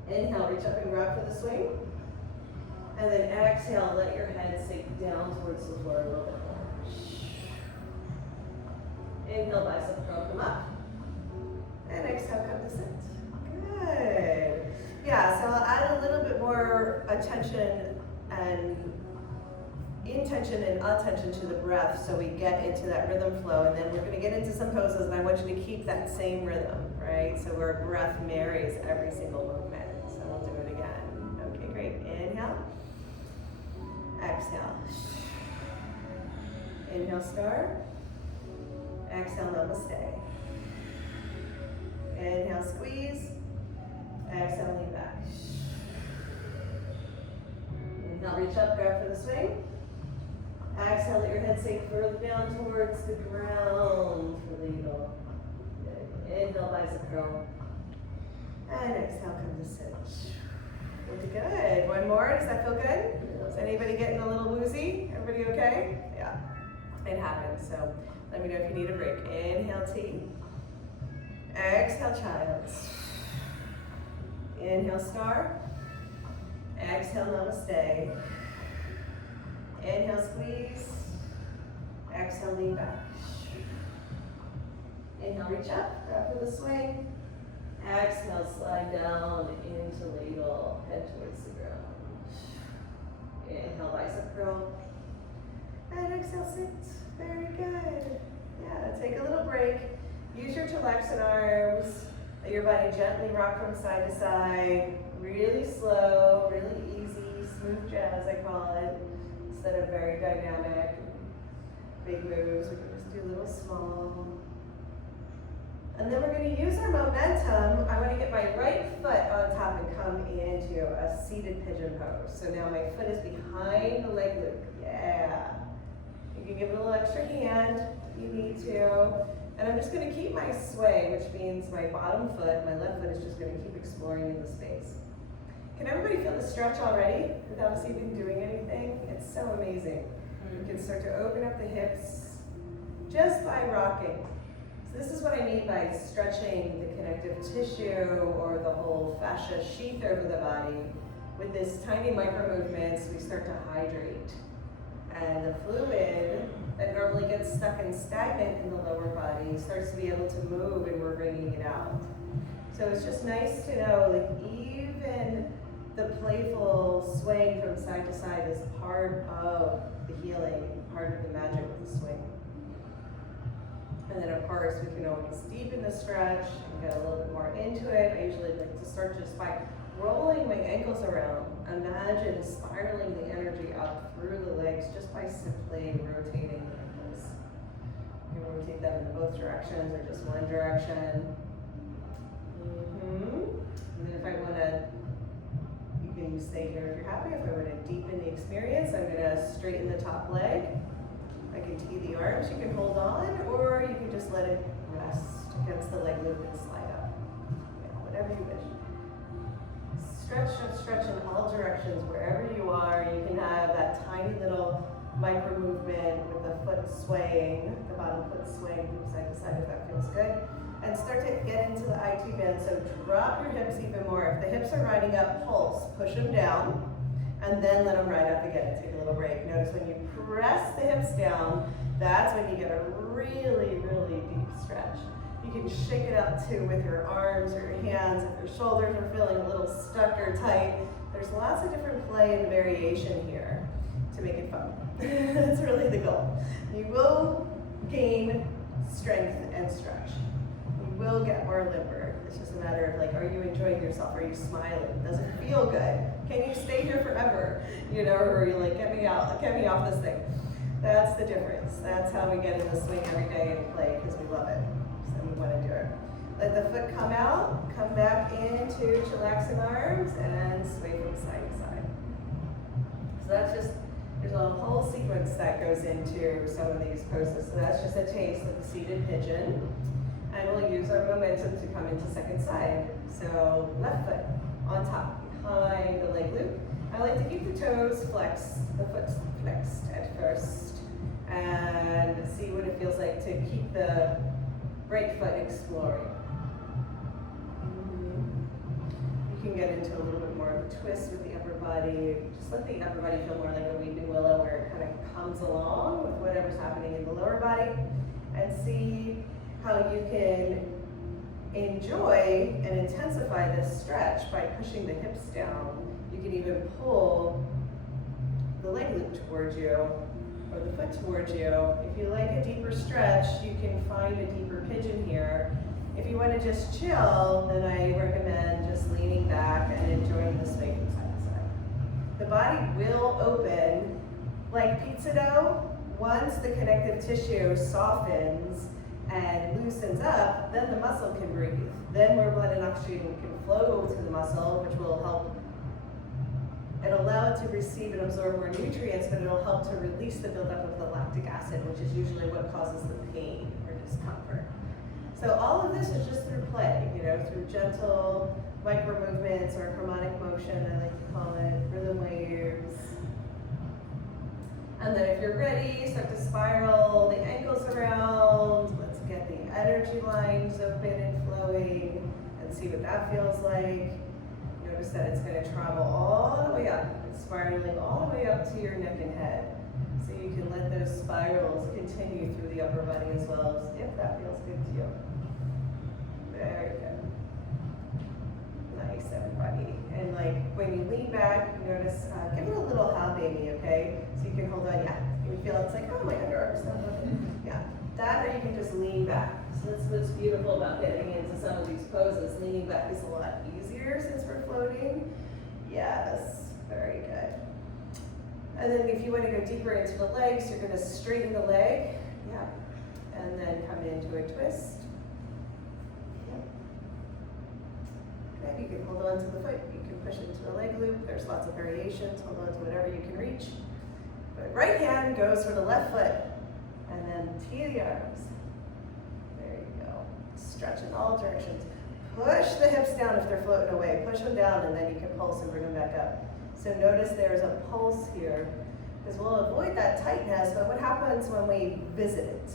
Inhale, reach up and grab for the swing. And then exhale, let your head sink down towards the floor a little bit more. Inhale, bicep curl, come up. And exhale, come to sit. Good. Yeah, so I'll add a little bit more attention and intention and attention to the breath so we get into that rhythm flow, and then we're going to get into some poses, and I want you to keep that same rhythm, right? So where breath marries every single movement. So we'll do it again. Okay, great. Inhale. Exhale. Inhale, star. Exhale, namaste. Inhale, squeeze. Exhale, lean back. Inhale, reach up, grab for the swing. Exhale, let your head sink further down towards the ground for the eagle. Good. Inhale, bicep curl. And exhale, come to sit. Looking good. One more. Does that feel good? Is anybody getting a little woozy? Everybody okay? Yeah. It happens. So let me know if you need a break. Inhale, T. Exhale, child. Inhale, star. Exhale, namaste. Inhale, squeeze. Exhale, lean back. Inhale, reach up, grab for the swing. Exhale, slide down into ladle, head towards the ground. Inhale, bicep curl. And exhale, sit. Very good. Yeah, take a little break. Use your chillaxing arms. Let your body gently rock from side to side. Really slow, really easy, smooth jazz, I call it. Instead of very dynamic, big moves, we can just do a little small. And then we're going to use our momentum. I want to get my right foot on top and come into a seated pigeon pose. So now my foot is behind the leg loop. Yeah. You can give it a little extra hand if you need to. And I'm just going to keep my sway, which means my bottom foot, my left foot is just going to keep exploring in the space. Can everybody feel the stretch already without us even doing anything? It's so amazing. You can start to open up the hips just by rocking. So this is what I mean by stretching the connective tissue or the whole fascia sheath over the body. With this tiny micro movements, we start to hydrate. And the fluid that normally gets stuck and stagnant in the lower body starts to be able to move, and we're bringing it out. So it's just nice to know, like, even the playful swaying from side to side is part of the healing, part of the magic of the swing. And then of course we can always deepen the stretch and get a little bit more into it. I usually like to start just by rolling my ankles around. Imagine spiraling the energy up through the legs just by simply rotating the ankles. You can rotate them in both directions or just one direction. And then if I want to, you can stay here if you're happy. If I want to deepen the experience, I'm going to straighten the top leg. I can tee the arms, you can hold on, or you can just let it rest against the leg loop and slide up. Yeah, whatever you wish. Stretch, stretch in all directions, wherever you are. You can have that tiny little micro movement with the foot swaying, the bottom foot swaying from side to side if that feels good. And start to get into the IT bend, so drop your hips even more. If the hips are riding up, pulse, push them down, and then let them ride up again and take a little break. Notice when you press the hips down, that's when you get a really, really deep stretch. You can shake it out too with your arms or your hands. If your shoulders are feeling a little stuck or tight, there's lots of different play and variation here to make it fun. That's really the goal. You will gain strength and stretch. You will get more limber. It's just a matter of, like, are you enjoying yourself? Are you smiling? Does it feel good? Can you stay here forever? You know, or are you like, get me out, get me off this thing? That's the difference. That's how we get in the swing every day and play, because we love it. So we want to do it. Let the foot come out, come back into chillaxing arms, and sway from side to side. So that's just, there's a whole sequence that goes into some of these poses. So that's just a taste of the seated pigeon. And we'll use our momentum to come into second side. So left foot on top, behind the leg loop. I like to keep the toes flexed, the foot flexed at first, and see what it feels like to keep the right foot exploring. You can get into a little bit more of a twist with the upper body. Just let the upper body feel more like a weeping willow, where it kind of comes along with whatever's happening in the lower body, and see how you can enjoy and intensify this stretch by pushing the hips down. You can even pull the leg loop towards you or the foot towards you. If you like a deeper stretch, you can find a deeper pigeon here. If you want to just chill, then I recommend just leaning back and enjoying the sway from side to side. The body will open like pizza dough. Once the connective tissue softens and loosens up, then the muscle can breathe. Then more blood and oxygen can flow to the muscle, which will help. It'll allow it to receive and absorb more nutrients, but it'll help to release the buildup of the lactic acid, which is usually what causes the pain or discomfort. So all of this is just through play, you know, through gentle micro movements or harmonic motion, I like to call it, rhythm waves. And then if you're ready, start to spiral the ankles around. Let's get the energy lines open and flowing and see what that feels like. Notice that it's going to travel all the way up. It's spiraling all the way up to your neck and head. So you you can let those spirals continue through the upper body as well, if that feels good to you. Very good. Nice, everybody. And like when you lean back, you notice, give it a little hop, Amy, okay? So you can hold on, yeah. You feel it's like, oh, my underarm's not moving. Yeah. That, or you can just lean back. So that's what's beautiful about getting into some of these poses. Leaning back is a lot easier since we're floating. Yes, very good. And then if you want to go deeper into the legs, you're going to straighten the leg. Yeah. And then come into a twist. Okay, you can hold on to the foot. You can push into the leg loop. There's lots of variations. Hold on to whatever you can reach. But right hand goes for the left foot. And then tee the arms. There you go. Stretch in all directions. Push the hips down if they're floating away. Push them down, and then you can pulse and bring them back up. So notice there's a pulse here, because we'll avoid that tightness, but what happens when we visit it,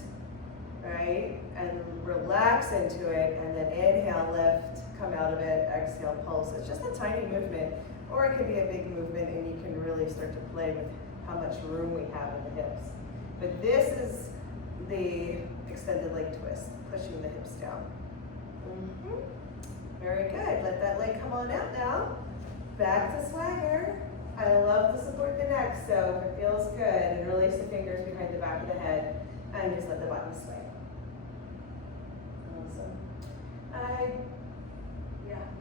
right? And relax into it, and then inhale, lift, come out of it, exhale, pulse. It's just a tiny movement, or it can be a big movement, and you can really start to play with how much room we have in the hips. But this is the extended leg twist, pushing the hips down. Very good. Let that leg come on out now. Back to swagger. I love to support the neck, so if it feels good, and release the fingers behind the back of the head, and just let the body sway. Awesome.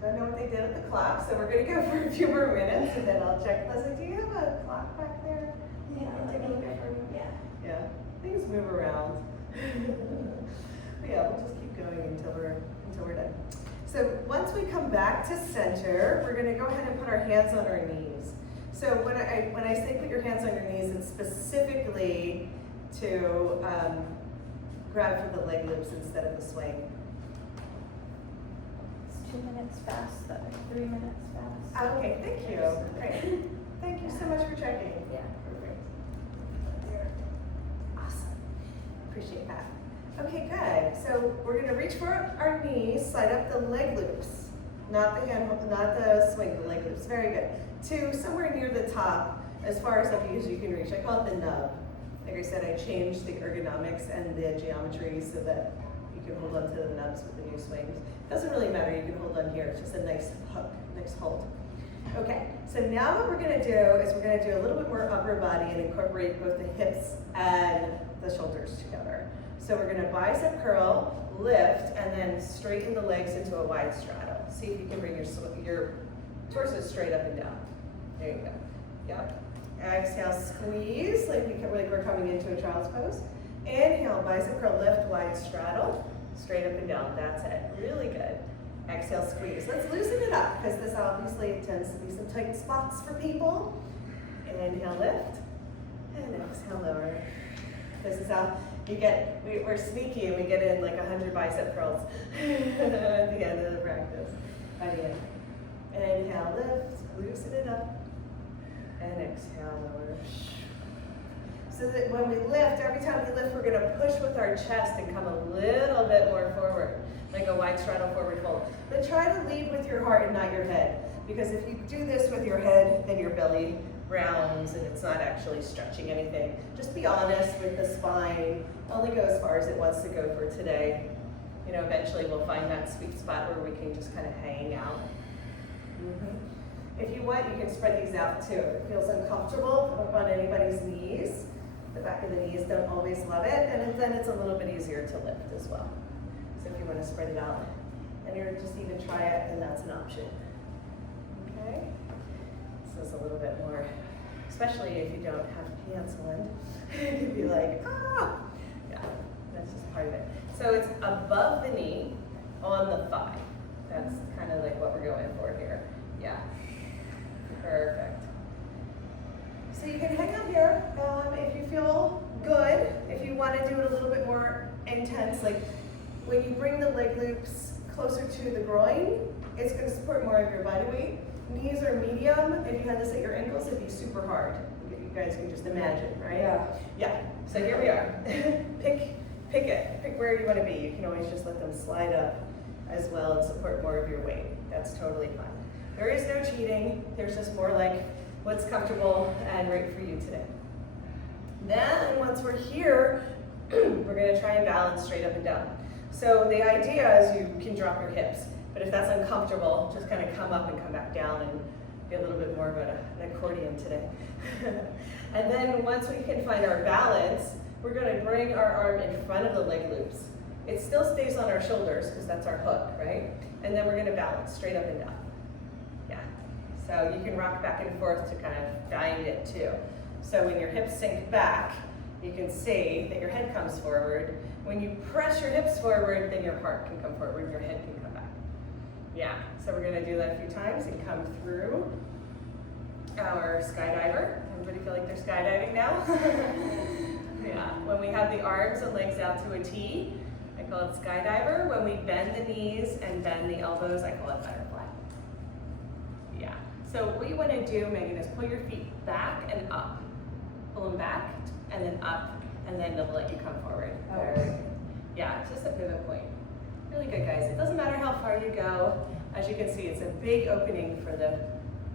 Don't know what they did at the clock, so we're going to go for a few more minutes, and then I'll check. Leslie, do you have a clock back there? Yeah, Take a look at her. yeah. Yeah, things move around. But yeah, we'll just keep going until we're done. So once we come back to center, we're going to go ahead and put our hands on our knees. So when I say put your hands on your knees, it's specifically to grab for the leg loops instead of the swing. It's 2 minutes fast, though. 3 minutes fast. Okay, thank you. Great. Thank you so much for checking. Yeah. Perfect. Awesome. Appreciate that. Okay, good. So we're going to reach for our knees, slide up the leg loops, not the hand, not the swing, the leg loops. Very good. To somewhere near the top, as far as up as you can reach. I call it the nub. Like I said, I changed the ergonomics and the geometry so that you can hold on to the nubs with the new swings. Doesn't really matter. You can hold on here. It's just a nice hook, nice hold. Okay, so now what we're going to do is we're going to do a little bit more upper body and incorporate both the hips and the shoulders together. So we're going to bicep curl, lift, and then straighten the legs into a wide straddle. See if you can bring your torso straight up and down. There you go. Yep. Exhale, squeeze like we're coming into a child's pose. Inhale, bicep curl, lift, wide straddle, straight up and down. That's it. Really good. Exhale, squeeze. Let's loosen it up because this obviously tends to be some tight spots for people. Inhale, lift, and exhale, lower. This is how you get, we're sneaky and we get in like 100 bicep curls at the end of the practice. By the end. Inhale, lift, loosen it up, and exhale, lower. So that when we lift, every time we lift, we're going to push with our chest and come a little bit more forward, like a wide straddle forward fold. But try to lead with your heart and not your head, because if you do this with your head, then your belly rounds and it's not actually stretching anything. Just be honest with the spine. Only go as far as it wants to go for today. You know, eventually we'll find that sweet spot where we can just kind of hang out. If you want, you can spread these out too. If it feels uncomfortable up on anybody's knees, the back of the knees don't always love it, and then it's a little bit easier to lift as well. So if you want to spread it out and you're just even try it, then that's an option. Okay? So it's a little bit more, especially if you don't have pants on. You'd be like, ah! Yeah, that's just part of it. So it's above the knee, on the thigh. That's kind of like what we're going for here. Yeah. Perfect. So you can hang out here if you feel good. If you want to do it a little bit more intense, like when you bring the leg loops closer to the groin, it's going to support more of your body weight. Knees are medium. If you had this at your ankles, it'd be super hard. You guys can just imagine, right? Yeah. Yeah. So here we are. Pick it. Pick where you want to be. You can always just let them slide up as well and support more of your weight. That's totally fine. There is no cheating. There's just more like what's comfortable and right for you today. Then once we're here, we're gonna try and balance straight up and down. So the idea is you can drop your hips, but if that's uncomfortable, just kind of come up and come back down and be a little bit more of an accordion today. And then once we can find our balance, we're gonna bring our arm in front of the leg loops. It still stays on our shoulders because that's our hook, right? And then we're gonna balance straight up and down. Yeah, so you can rock back and forth to kind of guide it too. So when your hips sink back, you can see that your head comes forward. When you press your hips forward, then your heart can come forward and your head can come back. Yeah, so we're gonna do that a few times and come through our skydiver. Everybody feel like they're skydiving now? Yeah, when we have the arms and legs out to a T, I call it skydiver. When we bend the knees and bend the elbows, I call it butterfly. Yeah, so what you wanna do, Megan, is pull your feet back and up. Pull them back and then up, and then they'll let you come forward. Very good. Yeah, it's just a pivot point. Really good, guys. It doesn't matter how far you go. As you can see, it's a big opening for the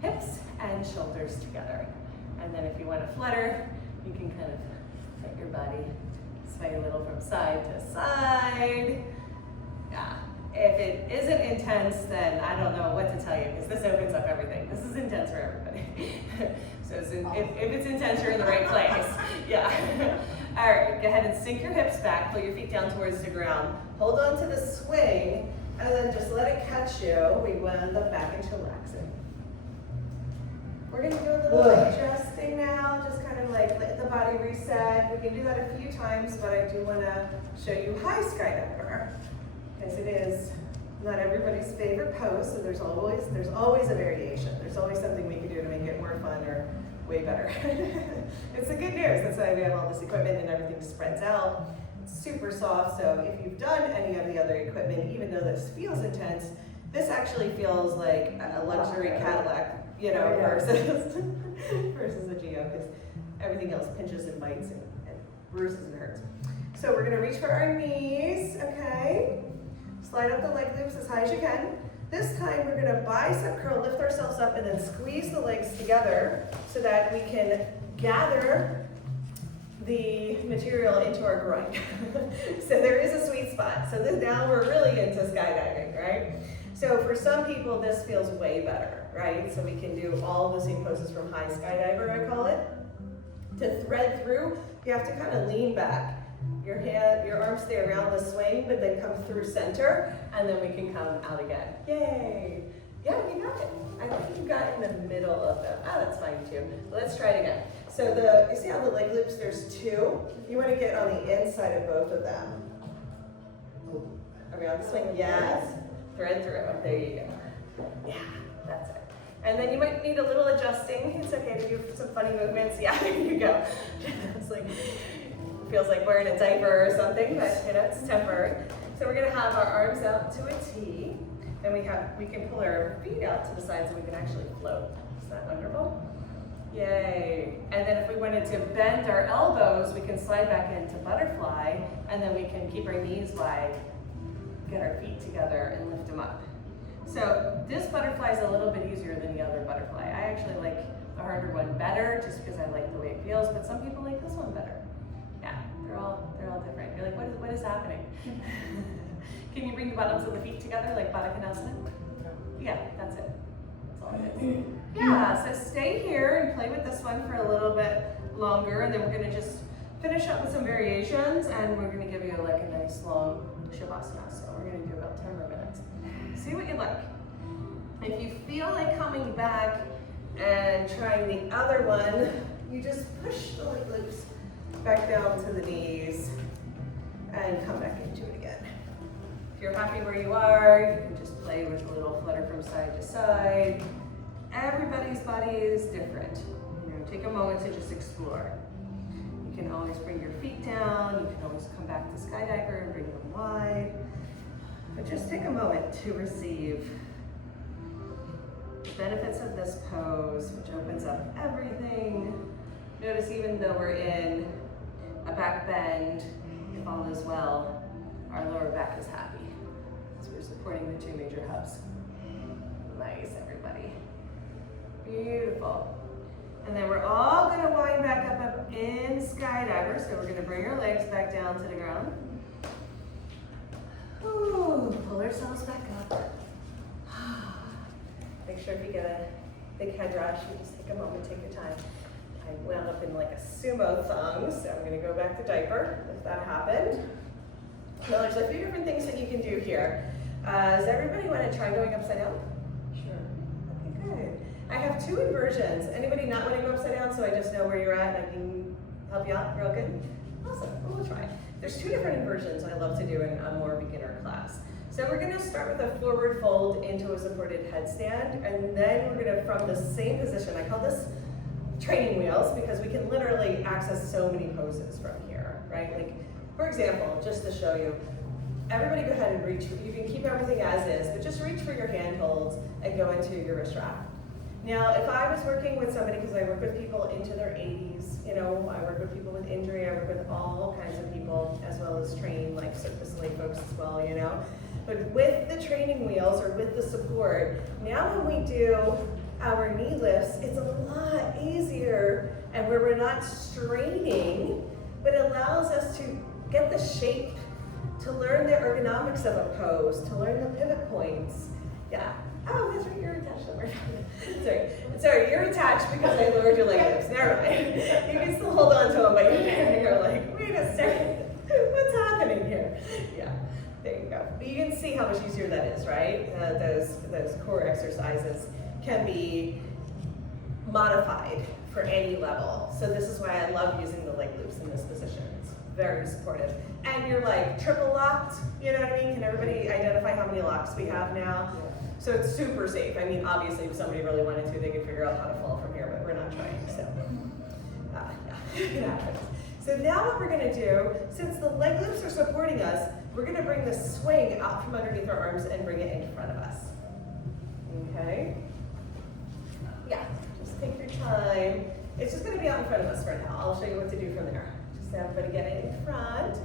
hips and shoulders together. And then if you want to flutter, you can kind of let your body sway a little from side to side. Yeah. If it isn't intense, then I don't know what to tell you, because this opens up everything. This is intense for everybody. So if it's intense, you're in the right place. Yeah. All right, go ahead and sink your hips back, pull your feet down towards the ground. Hold on to the swing, and then just let it catch you. We wind up back into relaxing. We're gonna do a little adjusting now, just kind of like let the body reset. We can do that a few times, but I do wanna show you high skydiver, because it is not everybody's favorite pose, so there's always a variation. There's always something we can do to make it more fun or way better. It's the good news. That's why we have all this equipment and everything spreads out. It's super soft, so if you've done any of the other equipment, even though this feels intense, this actually feels like a luxury Cadillac, you know, versus a Geo, because everything else pinches and bites and bruises and hurts. So we're gonna reach for our knees, okay? Slide up the leg loops as high as you can. This time we're gonna bicep curl, lift ourselves up, and then squeeze the legs together so that we can gather the material into our groin. So there is a sweet spot. So now we're really into skydiving, right? So for some people, this feels way better, right? So we can do all the same poses from high skydiver, I call it. To thread through, you have to kind of lean back. Your arms stay around the swing, but then come through center, and then we can come out again. Yay! Yeah, you got it. I think you got in the middle of them. Ah, that's fine too. Let's try it again. So you see how the leg loops, there's two? You want to get on the inside of both of them. Around the swing, yes. Thread through, there you go. Yeah, that's it. And then you might need a little adjusting. It's okay to do some funny movements. Yeah, there you go. It's like, feels like wearing a diaper or something, but you know, it's temporary. So we're gonna have our arms out to a T, and we can pull our feet out to the side so we can actually float. Isn't that wonderful? Yay. And then if we wanted to bend our elbows, we can slide back into butterfly, and then we can keep our knees wide, get our feet together, and lift them up. So this butterfly is a little bit easier than the other butterfly. I actually like the harder one better, just because I like the way it feels, but some people like this one better. Yeah, they're all different. You're like, what is happening? Can you bring the bottoms of the feet together like Baddha Konasana? Yeah, that's it. That's all it is. Yeah, so stay here and play with this one for a little bit longer, and then we're gonna just finish up with some variations, and we're gonna give you like a nice long Shavasana. So we're gonna do about 10 more minutes. See what you like. If you feel like coming back and trying the other one, you just push the leg loops back down to the knees and come back into it again. If you're happy where you are, you can just play with a little flutter from side to side. Everybody's body is different. You know, take a moment to just explore. You can always bring your feet down. You can always come back to skydiver and bring them wide. But just take a moment to receive the benefits of this pose, which opens up everything. Notice even though we're in a back bend, if all is well, our lower back is happy. So we're supporting the two major hubs. Nice, everybody. Beautiful. And then we're all gonna wind back up in skydiver. So we're gonna bring our legs back down to the ground. Ooh, pull ourselves back up. Make sure if you get a big head rush, you just take a moment, take your time. I wound up in like a sumo thong, so I'm gonna go back to diaper if that happened. Now there's a few different things that you can do here. Does everybody want to try going upside down? Sure. Okay, good. I have 2 inversions. Anybody not want to go upside down, so I just know where you're at and I can help you out real good? Awesome, well, we'll try. There's 2 different inversions I love to do in a more beginner class. So we're gonna start with a forward fold into a supported headstand, and then we're gonna, from the same position, I call this training wheels because we can literally access so many poses from here, right? Like, for example, just to show you, everybody go ahead and reach. You can keep everything as is, but just reach for your handholds and go into your wrist wrap. Now, if I was working with somebody, because I work with people into their 80s, you know, I work with people with injury, I work with all kinds of people, as well as trained, like surface lay folks as well, you know. But with the training wheels or with the support, now when we do our knee lifts, it's a lot easier and where we're not straining, but it allows us to get the shape, to learn the ergonomics of a pose, to learn the pivot points. Yeah. Oh, that's right, you're attached. Sorry, you're attached because I lowered your leg lifts. Never mind. You can still hold on to them, but you're like, wait a second, what's happening here? Yeah, there you go. But you can see how much easier that is, right? Those core exercises can be modified for any level. So this is why I love using the leg loops in this position. It's very supportive. And you're like triple locked, you know what I mean? Can everybody identify how many locks we have now? Yeah. So it's super safe. I mean, obviously, if somebody really wanted to, they could figure out how to fall from here, but we're not trying, so. Yeah. So now what we're gonna do, since the leg loops are supporting us, we're gonna bring the swing out from underneath our arms and bring it in front of us. Okay? Yeah, just take your time. It's just gonna be out in front of us for now. I'll show you what to do from there. Just everybody get it in front.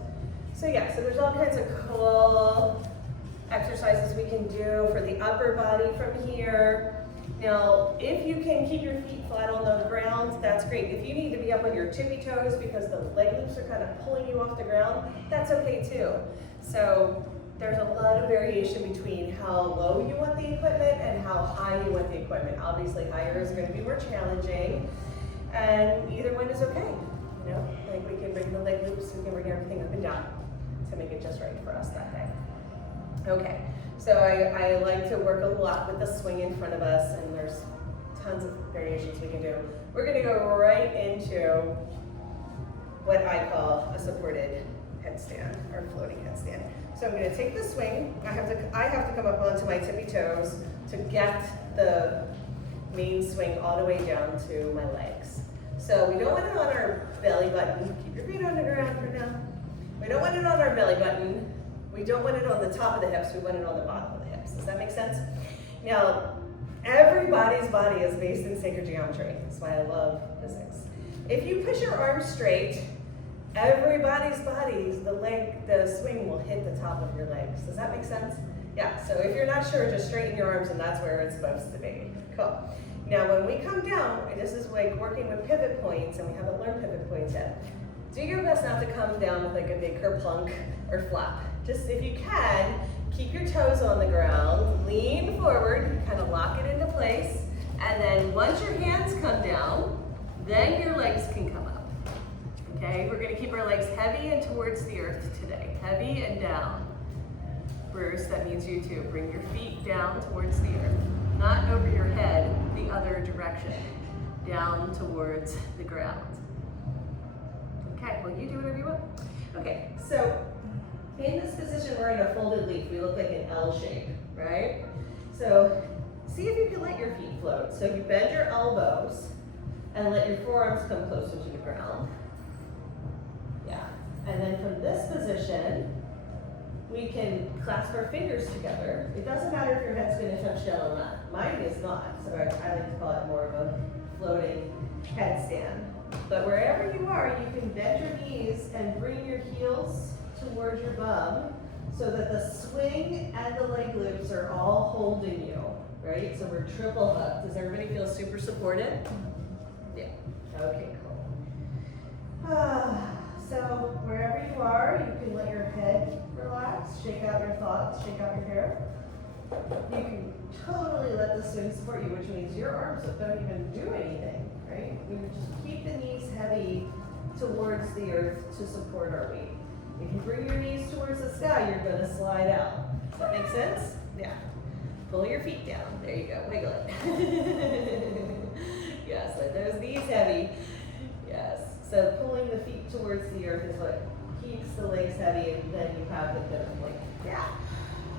So yeah, so there's all kinds of cool exercises we can do for the upper body from here. Now, if you can keep your feet flat on the ground, that's great. If you need to be up on your tippy toes because the leg loops are kind of pulling you off the ground, that's okay too. So there's a lot of variation between how low you want the equipment and how high you want the equipment. Obviously, higher is going to be more challenging, and either one is okay. You know, like we can bring the leg loops, we can bring everything up and down to make it just right for us that day. Okay, so I like to work a lot with the swing in front of us, and there's tons of variations we can do. We're gonna go right into what I call a supported headstand or floating headstand. So I'm gonna take the swing. I have to come up onto my tippy toes to get the main swing all the way down to my legs. So we don't want it on our belly button. Keep your feet on the ground for now. We don't want it on our belly button. We don't want it on the top of the hips, we want it on the bottom of the hips. Does that make sense? Now, everybody's body is based in sacred geometry. That's why I love physics. If you push your arms straight, everybody's bodies, the swing will hit the top of your legs. Does that make sense? Yeah, so if you're not sure, just straighten your arms and that's where it's supposed to be. Cool. Now, when we come down, this is like working with pivot points, and we haven't learned pivot points yet. Do your best not to come down with like a big kerplunk or flap. Just if you can, keep your toes on the ground, lean forward, kind of lock it into place, and then once your hands come down, then your legs can come up. Okay, we're gonna keep our legs heavy and towards the earth today. Heavy and down. Bruce, that means you too. Bring your feet down towards the earth. Not over your head, the other direction. Down towards the ground. Okay, well you do whatever you want. Okay, so in this position, we're in a folded leaf. We look like an L shape, right? So see if you can let your feet float. So you bend your elbows and let your forearms come closer to the ground. Yeah, and then from this position, we can clasp our fingers together. It doesn't matter if your head's gonna touch down or not. Mine is not, so I like to call it more of a floating headstand. But wherever you are, you can bend your knees and bring your heels towards your bum so that the swing and the leg loops are all holding you, right? So we're triple hooked. Does everybody feel super supported? Yeah. Okay, cool. So wherever you are, you can let your head relax, shake out your thoughts, shake out your hair. You can totally let the swing support you, which means your arms don't even do anything, right? We would just keep the knees heavy towards the earth to support our weight. If you bring your knees towards the sky, you're gonna slide out. Does that make sense? Yeah. Pull your feet down. There you go. Wiggle it. Yes, let those knees heavy. Yes. So pulling the feet towards the earth is what keeps the legs heavy, and then you have the bit of like, yeah.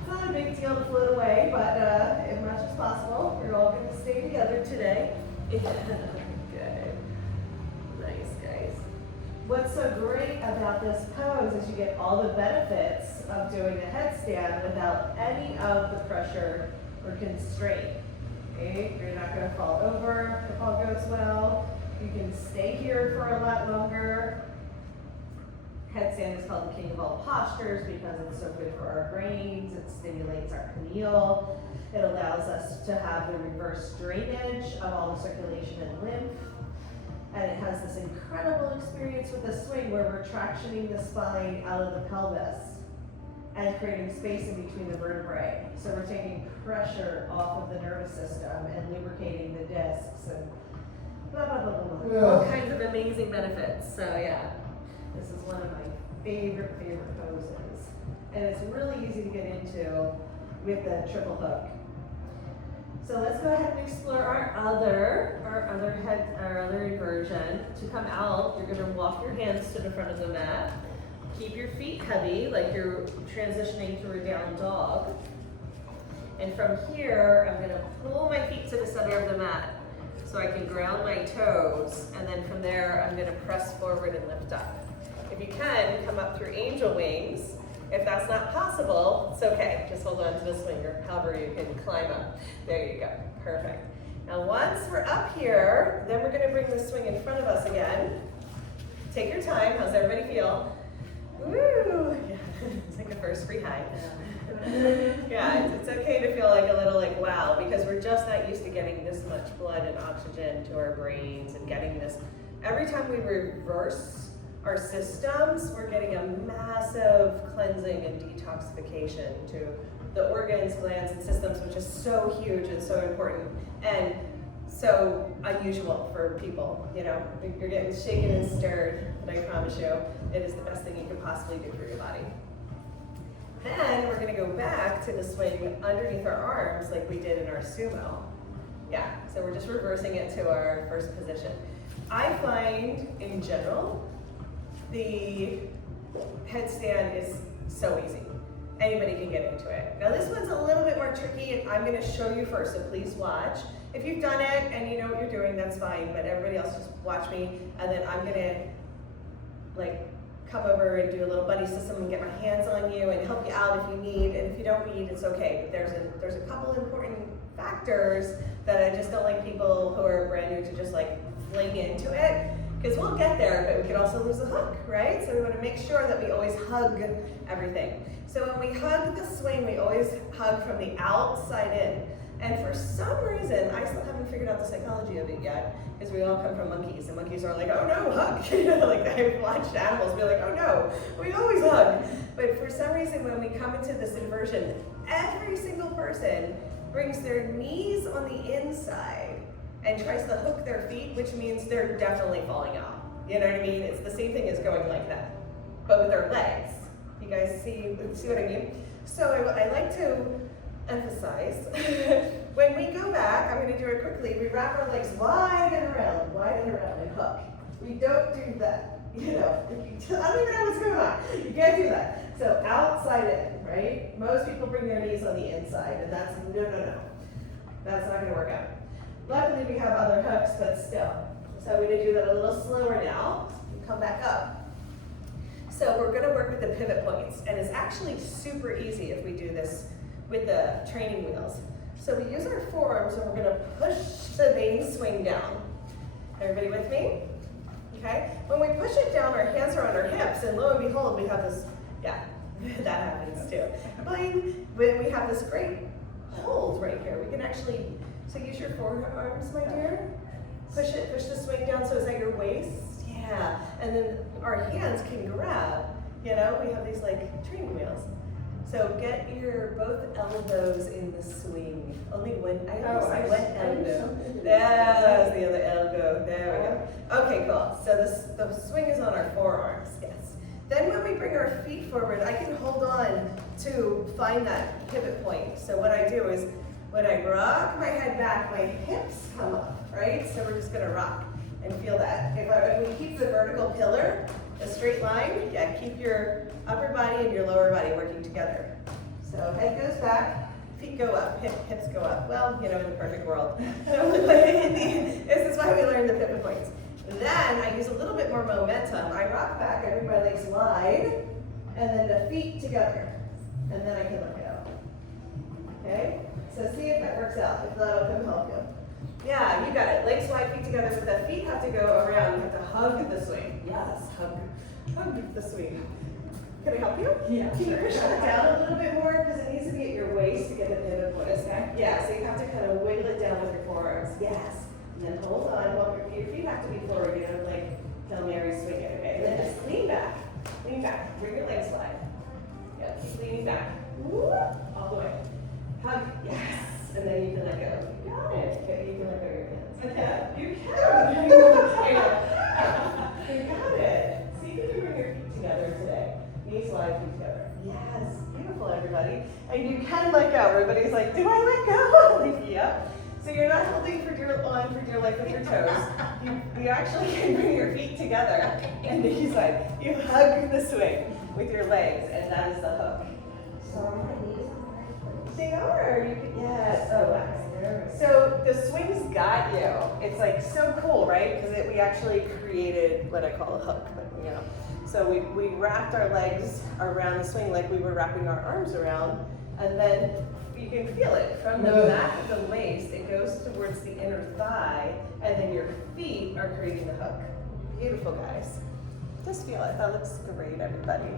It's not a big deal to float away, but as much as possible, we're all going to stay together today. Good. Nice, guys. What's so great about this pose is you get all the benefits of doing a headstand without any of the pressure or constraint. Okay? You're not going to fall over if all goes well. You can stay here for a lot longer. Headstand is called the king of all postures because it's so good for our brains. It stimulates our pineal. It allows us to have the reverse drainage of all the circulation and lymph. And it has this incredible experience with the swing where we're tractioning the spine out of the pelvis and creating space in between the vertebrae. So we're taking pressure off of the nervous system and lubricating the discs and blah, blah, blah, blah, blah. All kinds of amazing benefits. So yeah. This is one of my favorite poses. And it's really easy to get into with the triple hook. So let's go ahead and explore our other inversion. To come out, you're gonna walk your hands to the front of the mat. Keep your feet heavy, like you're transitioning through a down dog. And from here, I'm gonna pull my feet to the center of the mat so I can ground my toes. And then from there, I'm gonna press forward and lift up. If you can, come up through angel wings. If that's not possible, it's okay. Just hold on to the swing or however you can climb up. There you go, perfect. Now once we're up here, then we're gonna bring the swing in front of us again. Take your time, how's everybody feel? Woo, yeah. It's like a first free high. Yeah, it's okay to feel like a little like wow, because we're just not used to getting this much blood and oxygen to our brains and getting this. Every time we reverse our systems, we're getting a massive cleansing and detoxification to the organs, glands, and systems, which is so huge and so important and so unusual for people. You know, you're getting shaken and stirred, but I promise you, it is the best thing you could possibly do for your body. Then we're gonna go back to the swing underneath our arms like we did in our sumo. Yeah, so we're just reversing it to our first position. I find, in general, the headstand is so easy. Anybody can get into it. Now this one's a little bit more tricky and I'm gonna show you first, so please watch. If you've done it and you know what you're doing, that's fine, but everybody else just watch me and then I'm gonna like come over and do a little buddy system and get my hands on you and help you out if you need, and if you don't need, it's okay. But there's a couple important factors that I just don't like people who are brand new to just like fling into it. Because we'll get there, but we could also lose the hook, right? So we want to make sure that we always hug everything. So when we hug the swing, we always hug from the outside in. And for some reason, I still haven't figured out the psychology of it yet, because we all come from monkeys, and monkeys are like, oh no, hug. You know, like I've watched animals be like, oh no, we always hug. But for some reason, when we come into this inversion, every single person brings their knees on the inside and tries to hook their feet, which means they're definitely falling out. You know what I mean? It's the same thing as going like that, but with their legs. You guys see what I mean? So I like to emphasize, when we go back, I'm gonna do it quickly, we wrap our legs wide and around, and hook. We don't do that, you know. I don't even know what's going on. You can't do that. So outside in, right? Most people bring their knees on the inside, and that's, no. That's not gonna work out. Luckily we have other hooks, but still. So we're gonna do that a little slower now. Come back up. So we're gonna work with the pivot points, and it's actually super easy if we do this with the training wheels. So we use our forearms and we're gonna push the main swing down. Everybody with me? Okay? When we push it down, our hands are on our hips, and lo and behold, we have this, yeah, that happens too. Boing, but we have this great hold right here. We can actually, so use your forearms, my dear. Push the swing down so it's at your waist. Yeah, and then our hands can grab. You know, we have these like training wheels. So get your both elbows in the swing. Only one, I went elbow. That's the other elbow. There we go. Okay, cool. So the swing is on our forearms, yes. Then when we bring our feet forward, I can hold on to find that pivot point. So what I do is, when I rock my head back, my hips come up, right? So we're just gonna rock and feel that. If we keep the vertical pillar, a straight line, yeah, keep your upper body and your lower body working together. So head goes back, feet go up, hips go up. Well, you know, in the perfect world. This is why we learn the pivot points. Then I use a little bit more momentum. I rock back, I bring my legs wide, and then the feet together. And then I can let go. Okay? So see if that works out, if that'll come help you. Yeah, you got it. Legs wide, feet together, but the feet have to go around. You have to hug the swing. Yes, hug the swing. Can I help you? Yeah. Can you push that down a little bit more? Because it needs to be at your waist to get the pivot point. Okay. Yeah, so you have to kind of wiggle it down with your forearms. Yes. And then hold on. Well, your feet have to be forward. You know, like Hail Mary swing it. Okay. And then just lean back. Lean back. Bring your legs wide. Yeah, keep leaning back. Woo! All the way. Hug. Yes. And then you can let go. You got it. Okay, you can let go of your hands. Okay. You can. You got it. See if you can bring your feet together today. Knees wide, feet together. Yes. Beautiful, everybody. And you can let go. Everybody's like, do I let go? Yep. So you're not holding for dear life with your toes. You actually can bring your feet together and knees wide. You hug the swing with your legs, and that is the hook. They are. You can, yes. Oh, wow. So the swing's got you. It's like so cool, right? Because we actually created what I call a hook, but you know. So we wrapped our legs around the swing like we were wrapping our arms around, and then you can feel it from the back of the waist. It goes towards the inner thigh, and then your feet are creating the hook. Beautiful, guys. Just feel it. That looks great, everybody.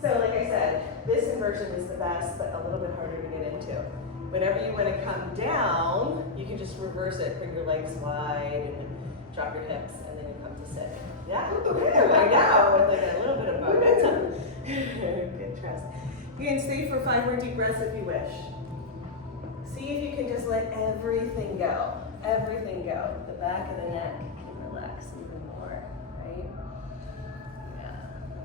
So like I said, this inversion is the best, but a little bit harder to get into. Whenever you want to come down, you can just reverse it. Bring your legs wide and drop your hips, and then you come to sit. Yeah, I know, with like a little bit of momentum. Good trust. You can stay for 5 more deep breaths if you wish. See if you can just let everything go. Everything go. The back of the neck can relax even more, right? Yeah,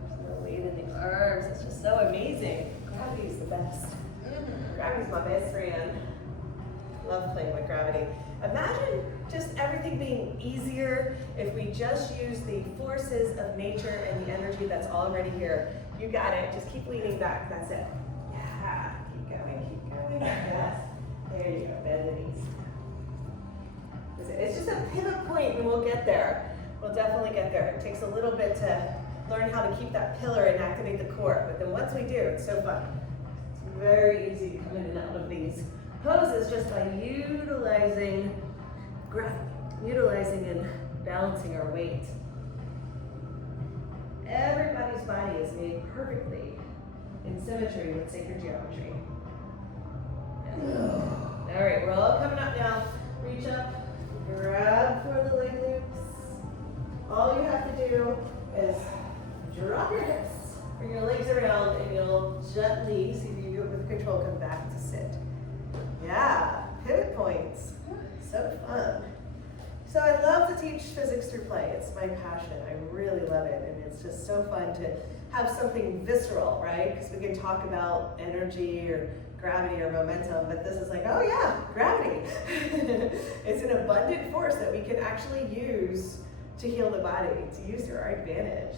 there's no weight in the arms. It's just so amazing. Gravity is the best. Gravity's my best friend. Love playing with gravity. Imagine just everything being easier if we just use the forces of nature and the energy that's already here. You got it. Just keep leaning back. That's it. Yeah. Keep going. Keep going. Yes. There you go. Bend the knees. It's just a pivot point, and we'll get there. We'll definitely get there. It takes a little bit to learn how to keep that pillar and activate the core. But then once we do, it's so fun. It's very easy to come in and out of these poses just by utilizing gravity, utilizing and balancing our weight. Everybody's body is made perfectly in symmetry with sacred geometry. Yeah. All right, we're all coming up now. Reach up, grab for the leg loops. All you have to do is drop your hips, bring your legs around, and you'll gently, see if you do it with control, come back to sit. Yeah, pivot points. So fun. So I love to teach physics through play. It's my passion. I really love it. And it's just so fun to have something visceral, right? Because we can talk about energy or gravity or momentum, but this is like, oh yeah, gravity. It's an abundant force that we can actually use to heal the body, to use to our advantage.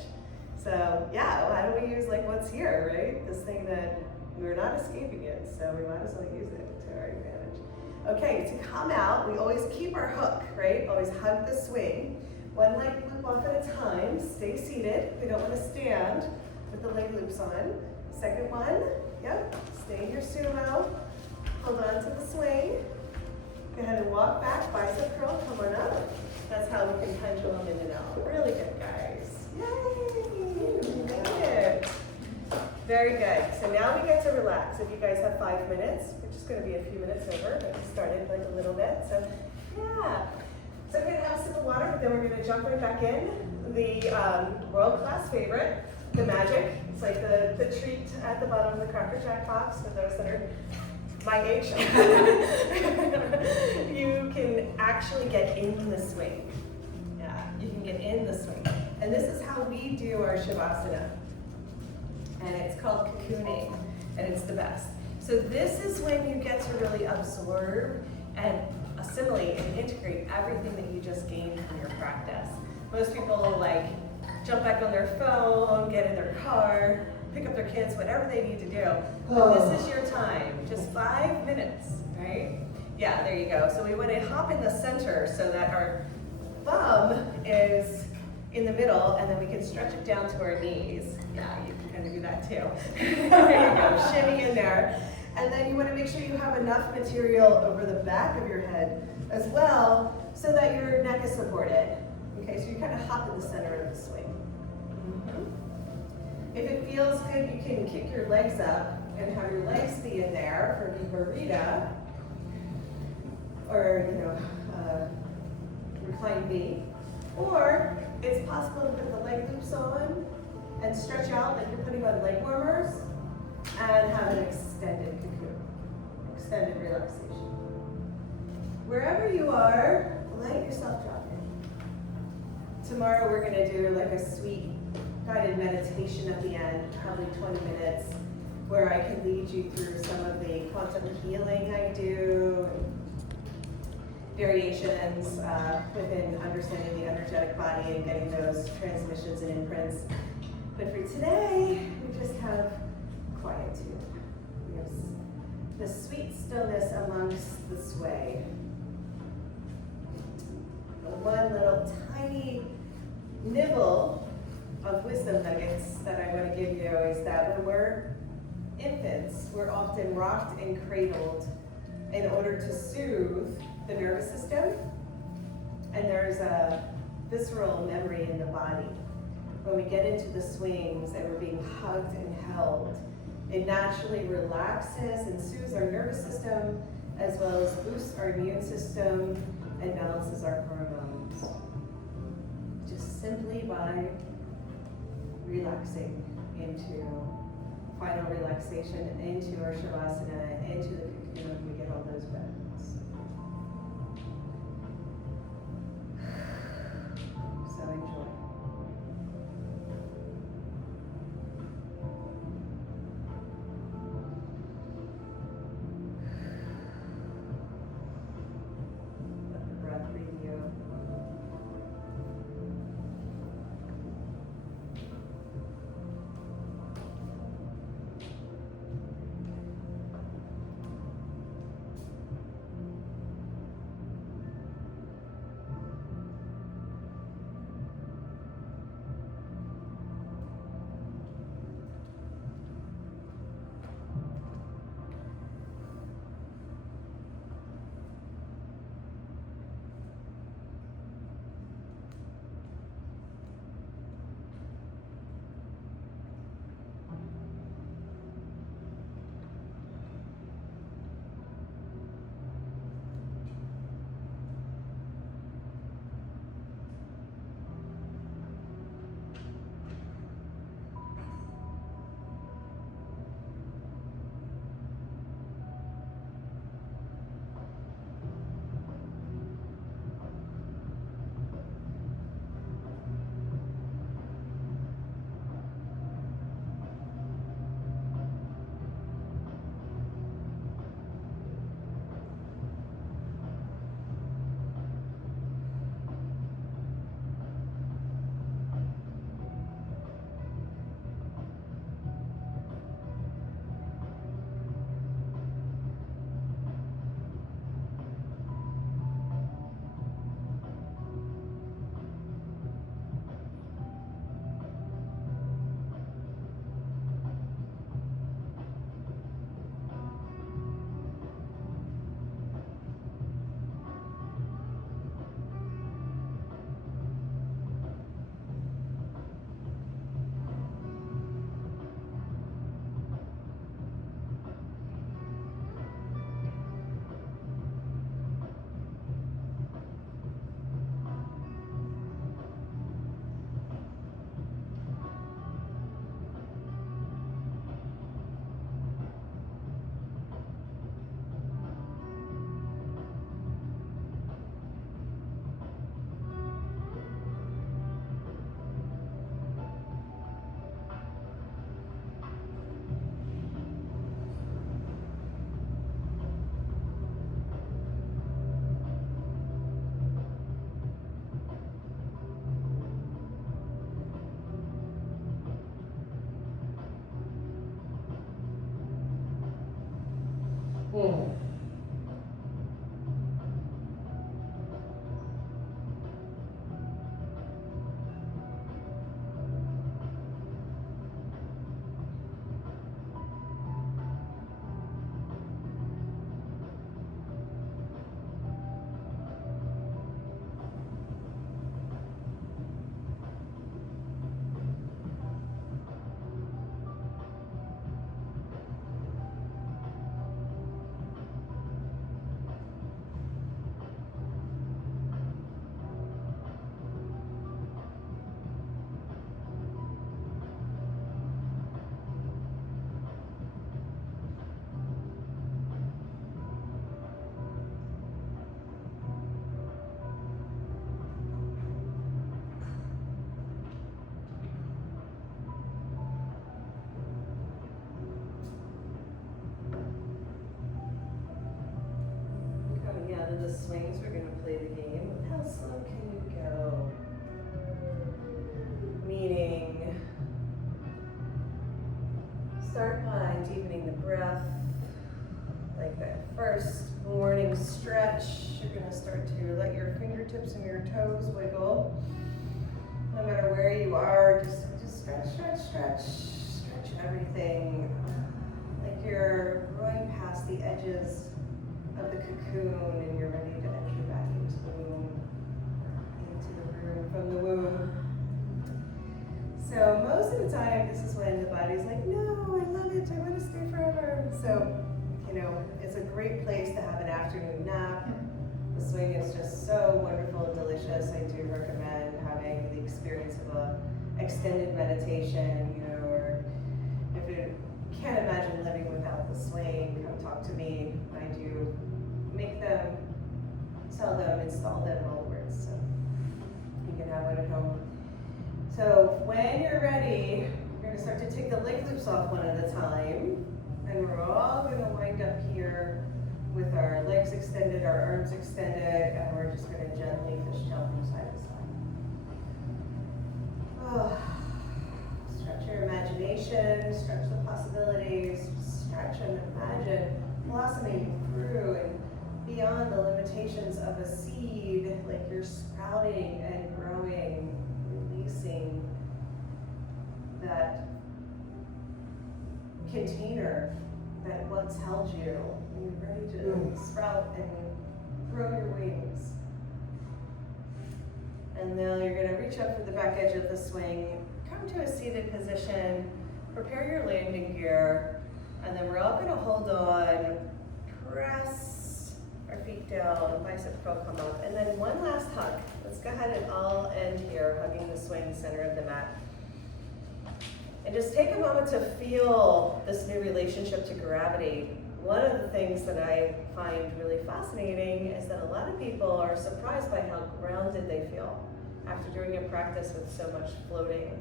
So yeah, how do we use like what's here, right? This thing that we're not escaping it, so we might as well use it to our advantage. Okay, to come out, we always keep our hook, right? Always hug the swing. One leg loop off at a time. Stay seated. We don't want to stand with the leg loops on. Second one, yep. Stay in your sumo. Hold on to the swing. Go ahead and walk back, bicep curl, come on up. That's how we can pendulum in and out. Really good, guys. Yay! You made it. Very good. So now we get to relax. If you guys have 5 minutes, we're just going to be a few minutes over, but we started like a little bit. So Yeah. So we're gonna have a sip of water, but then we're gonna jump right back in. The world-class favorite, the magic. It's like the treat at the bottom of the Cracker Jack box for those that are my age. You can actually get in the swing. Yeah, you can get in the swing. And this is how we do our Shavasana. And it's called cocooning, and it's the best. So this is when you get to really absorb and assimilate and integrate everything that you just gained from your practice. Most people will like jump back on their phone, get in their car, pick up their kids, whatever they need to do. But this is your time, just 5 minutes, right? Yeah, there you go. So we want to hop in the center so that our thumb is in the middle, and then we can stretch it down to our knees. Yeah, you can kind of do that too. There you go, shimmy in there. And then you want to make sure you have enough material over the back of your head as well, so that your neck is supported. Okay, so you kind of hop in the center of the swing. If it feels good, you can kick your legs up and have your legs be in there for the burrito, or recline V. Or it's possible to put the leg loops on and stretch out like you're putting on leg warmers and have an extended cocoon, extended relaxation. Wherever you are, let yourself drop in. Tomorrow we're gonna do like a sweet guided meditation at the end, probably 20 minutes, where I can lead you through some of the quantum healing I do, variations within understanding the energetic body and getting those transmissions and imprints. But for today, we just have quietude. We have the sweet stillness amongst the sway. The one little tiny nibble of wisdom nuggets that I want to give you is that when we're infants, we're often rocked and cradled in order to soothe the nervous system, and there's a visceral memory in the body. When we get into the swings and we're being hugged and held, it naturally relaxes and soothes our nervous system, as well as boosts our immune system and balances our hormones. Just simply by relaxing into final relaxation, into our Shavasana, into the cocoon, we get all those benefits. So enjoy. Let the breath breathe you. Coming out of the swings, we're gonna play the game of how slow can you go? Meaning, start by deepening the breath, like that first morning stretch. You're gonna start to let your fingertips and your toes wiggle. No matter where you are, just stretch everything. Like you're going past the edges of the cocoon and you're ready to enter back into the womb, from the womb. So most of the time, this is when the body's like, no, I love it, I want to stay forever. So, it's a great place to have an afternoon nap. The swing is just so wonderful and delicious. I do recommend having the experience of a extended meditation, or if you can't imagine living without the swing, come talk to me. I do make them, sell them, install them, all the words. So you can have one at home. So when you're ready, we're going to start to take the leg loops off one at a time. And we're all going to wind up here with our legs extended, our arms extended, and we're just going to gently fishtail from side to side. Oh. Stretch your imagination, stretch the possibilities, stretch and imagine blossoming through and beyond the limitations of a seed, like you're sprouting and growing, releasing that container that once held you, and you're ready to sprout and grow your wings. And now you're going to reach up to the back edge of the swing, come to a seated position, prepare your landing gear, and then we're all going to hold on, press our feet down, bicep curl come up, and then one last hug. Let's go ahead and all end here, hugging the swing center of the mat. And just take a moment to feel this new relationship to gravity. One of the things that I find really fascinating is that a lot of people are surprised by how grounded they feel after doing a practice with so much floating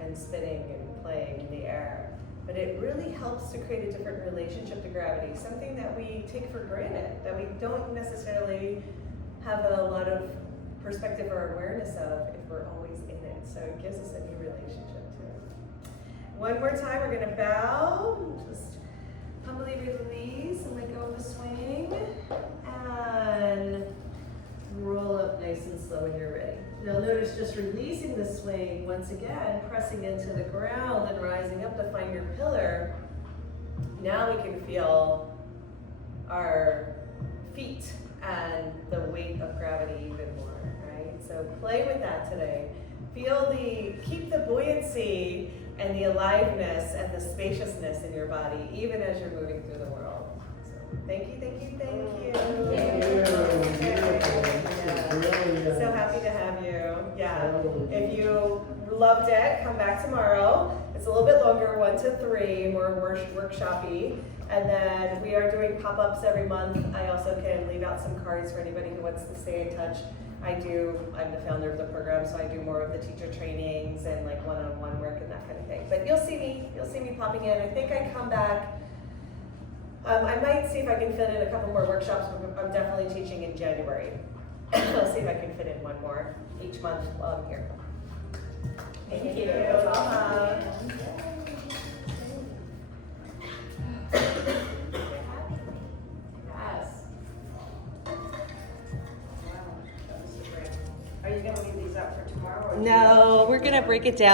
and spinning and playing in the air. But it really helps to create a different relationship to gravity, something that we take for granted, that we don't necessarily have a lot of perspective or awareness of if we're always in it. So it gives us a new relationship to it. One more time, we're gonna bow, just humbly release and let go of the swing, and roll up nice and slow when you're ready. Now notice just releasing the swing, once again, pressing into the ground and rising up to find your pillar. Now we can feel our feet and the weight of gravity even more, right? So play with that today. Keep the buoyancy and the aliveness and the spaciousness in your body, even as you're moving through the world. So thank you, thank you, thank you. So happy to have you. Yeah. If you loved it, come back tomorrow. It's a little bit longer, 1 to 3, more workshop-y. And then we are doing pop-ups every month. I also can leave out some cards for anybody who wants to stay in touch. I'm the founder of the program, so I do more of the teacher trainings and like one-on-one work and that kind of thing. But you'll see me popping in. I think I come back. I might see if I can fit in a couple more workshops. I'm definitely teaching in January. I'll see if I can fit in one more each month while I'm here. Thank you. Bye. gonna break it down.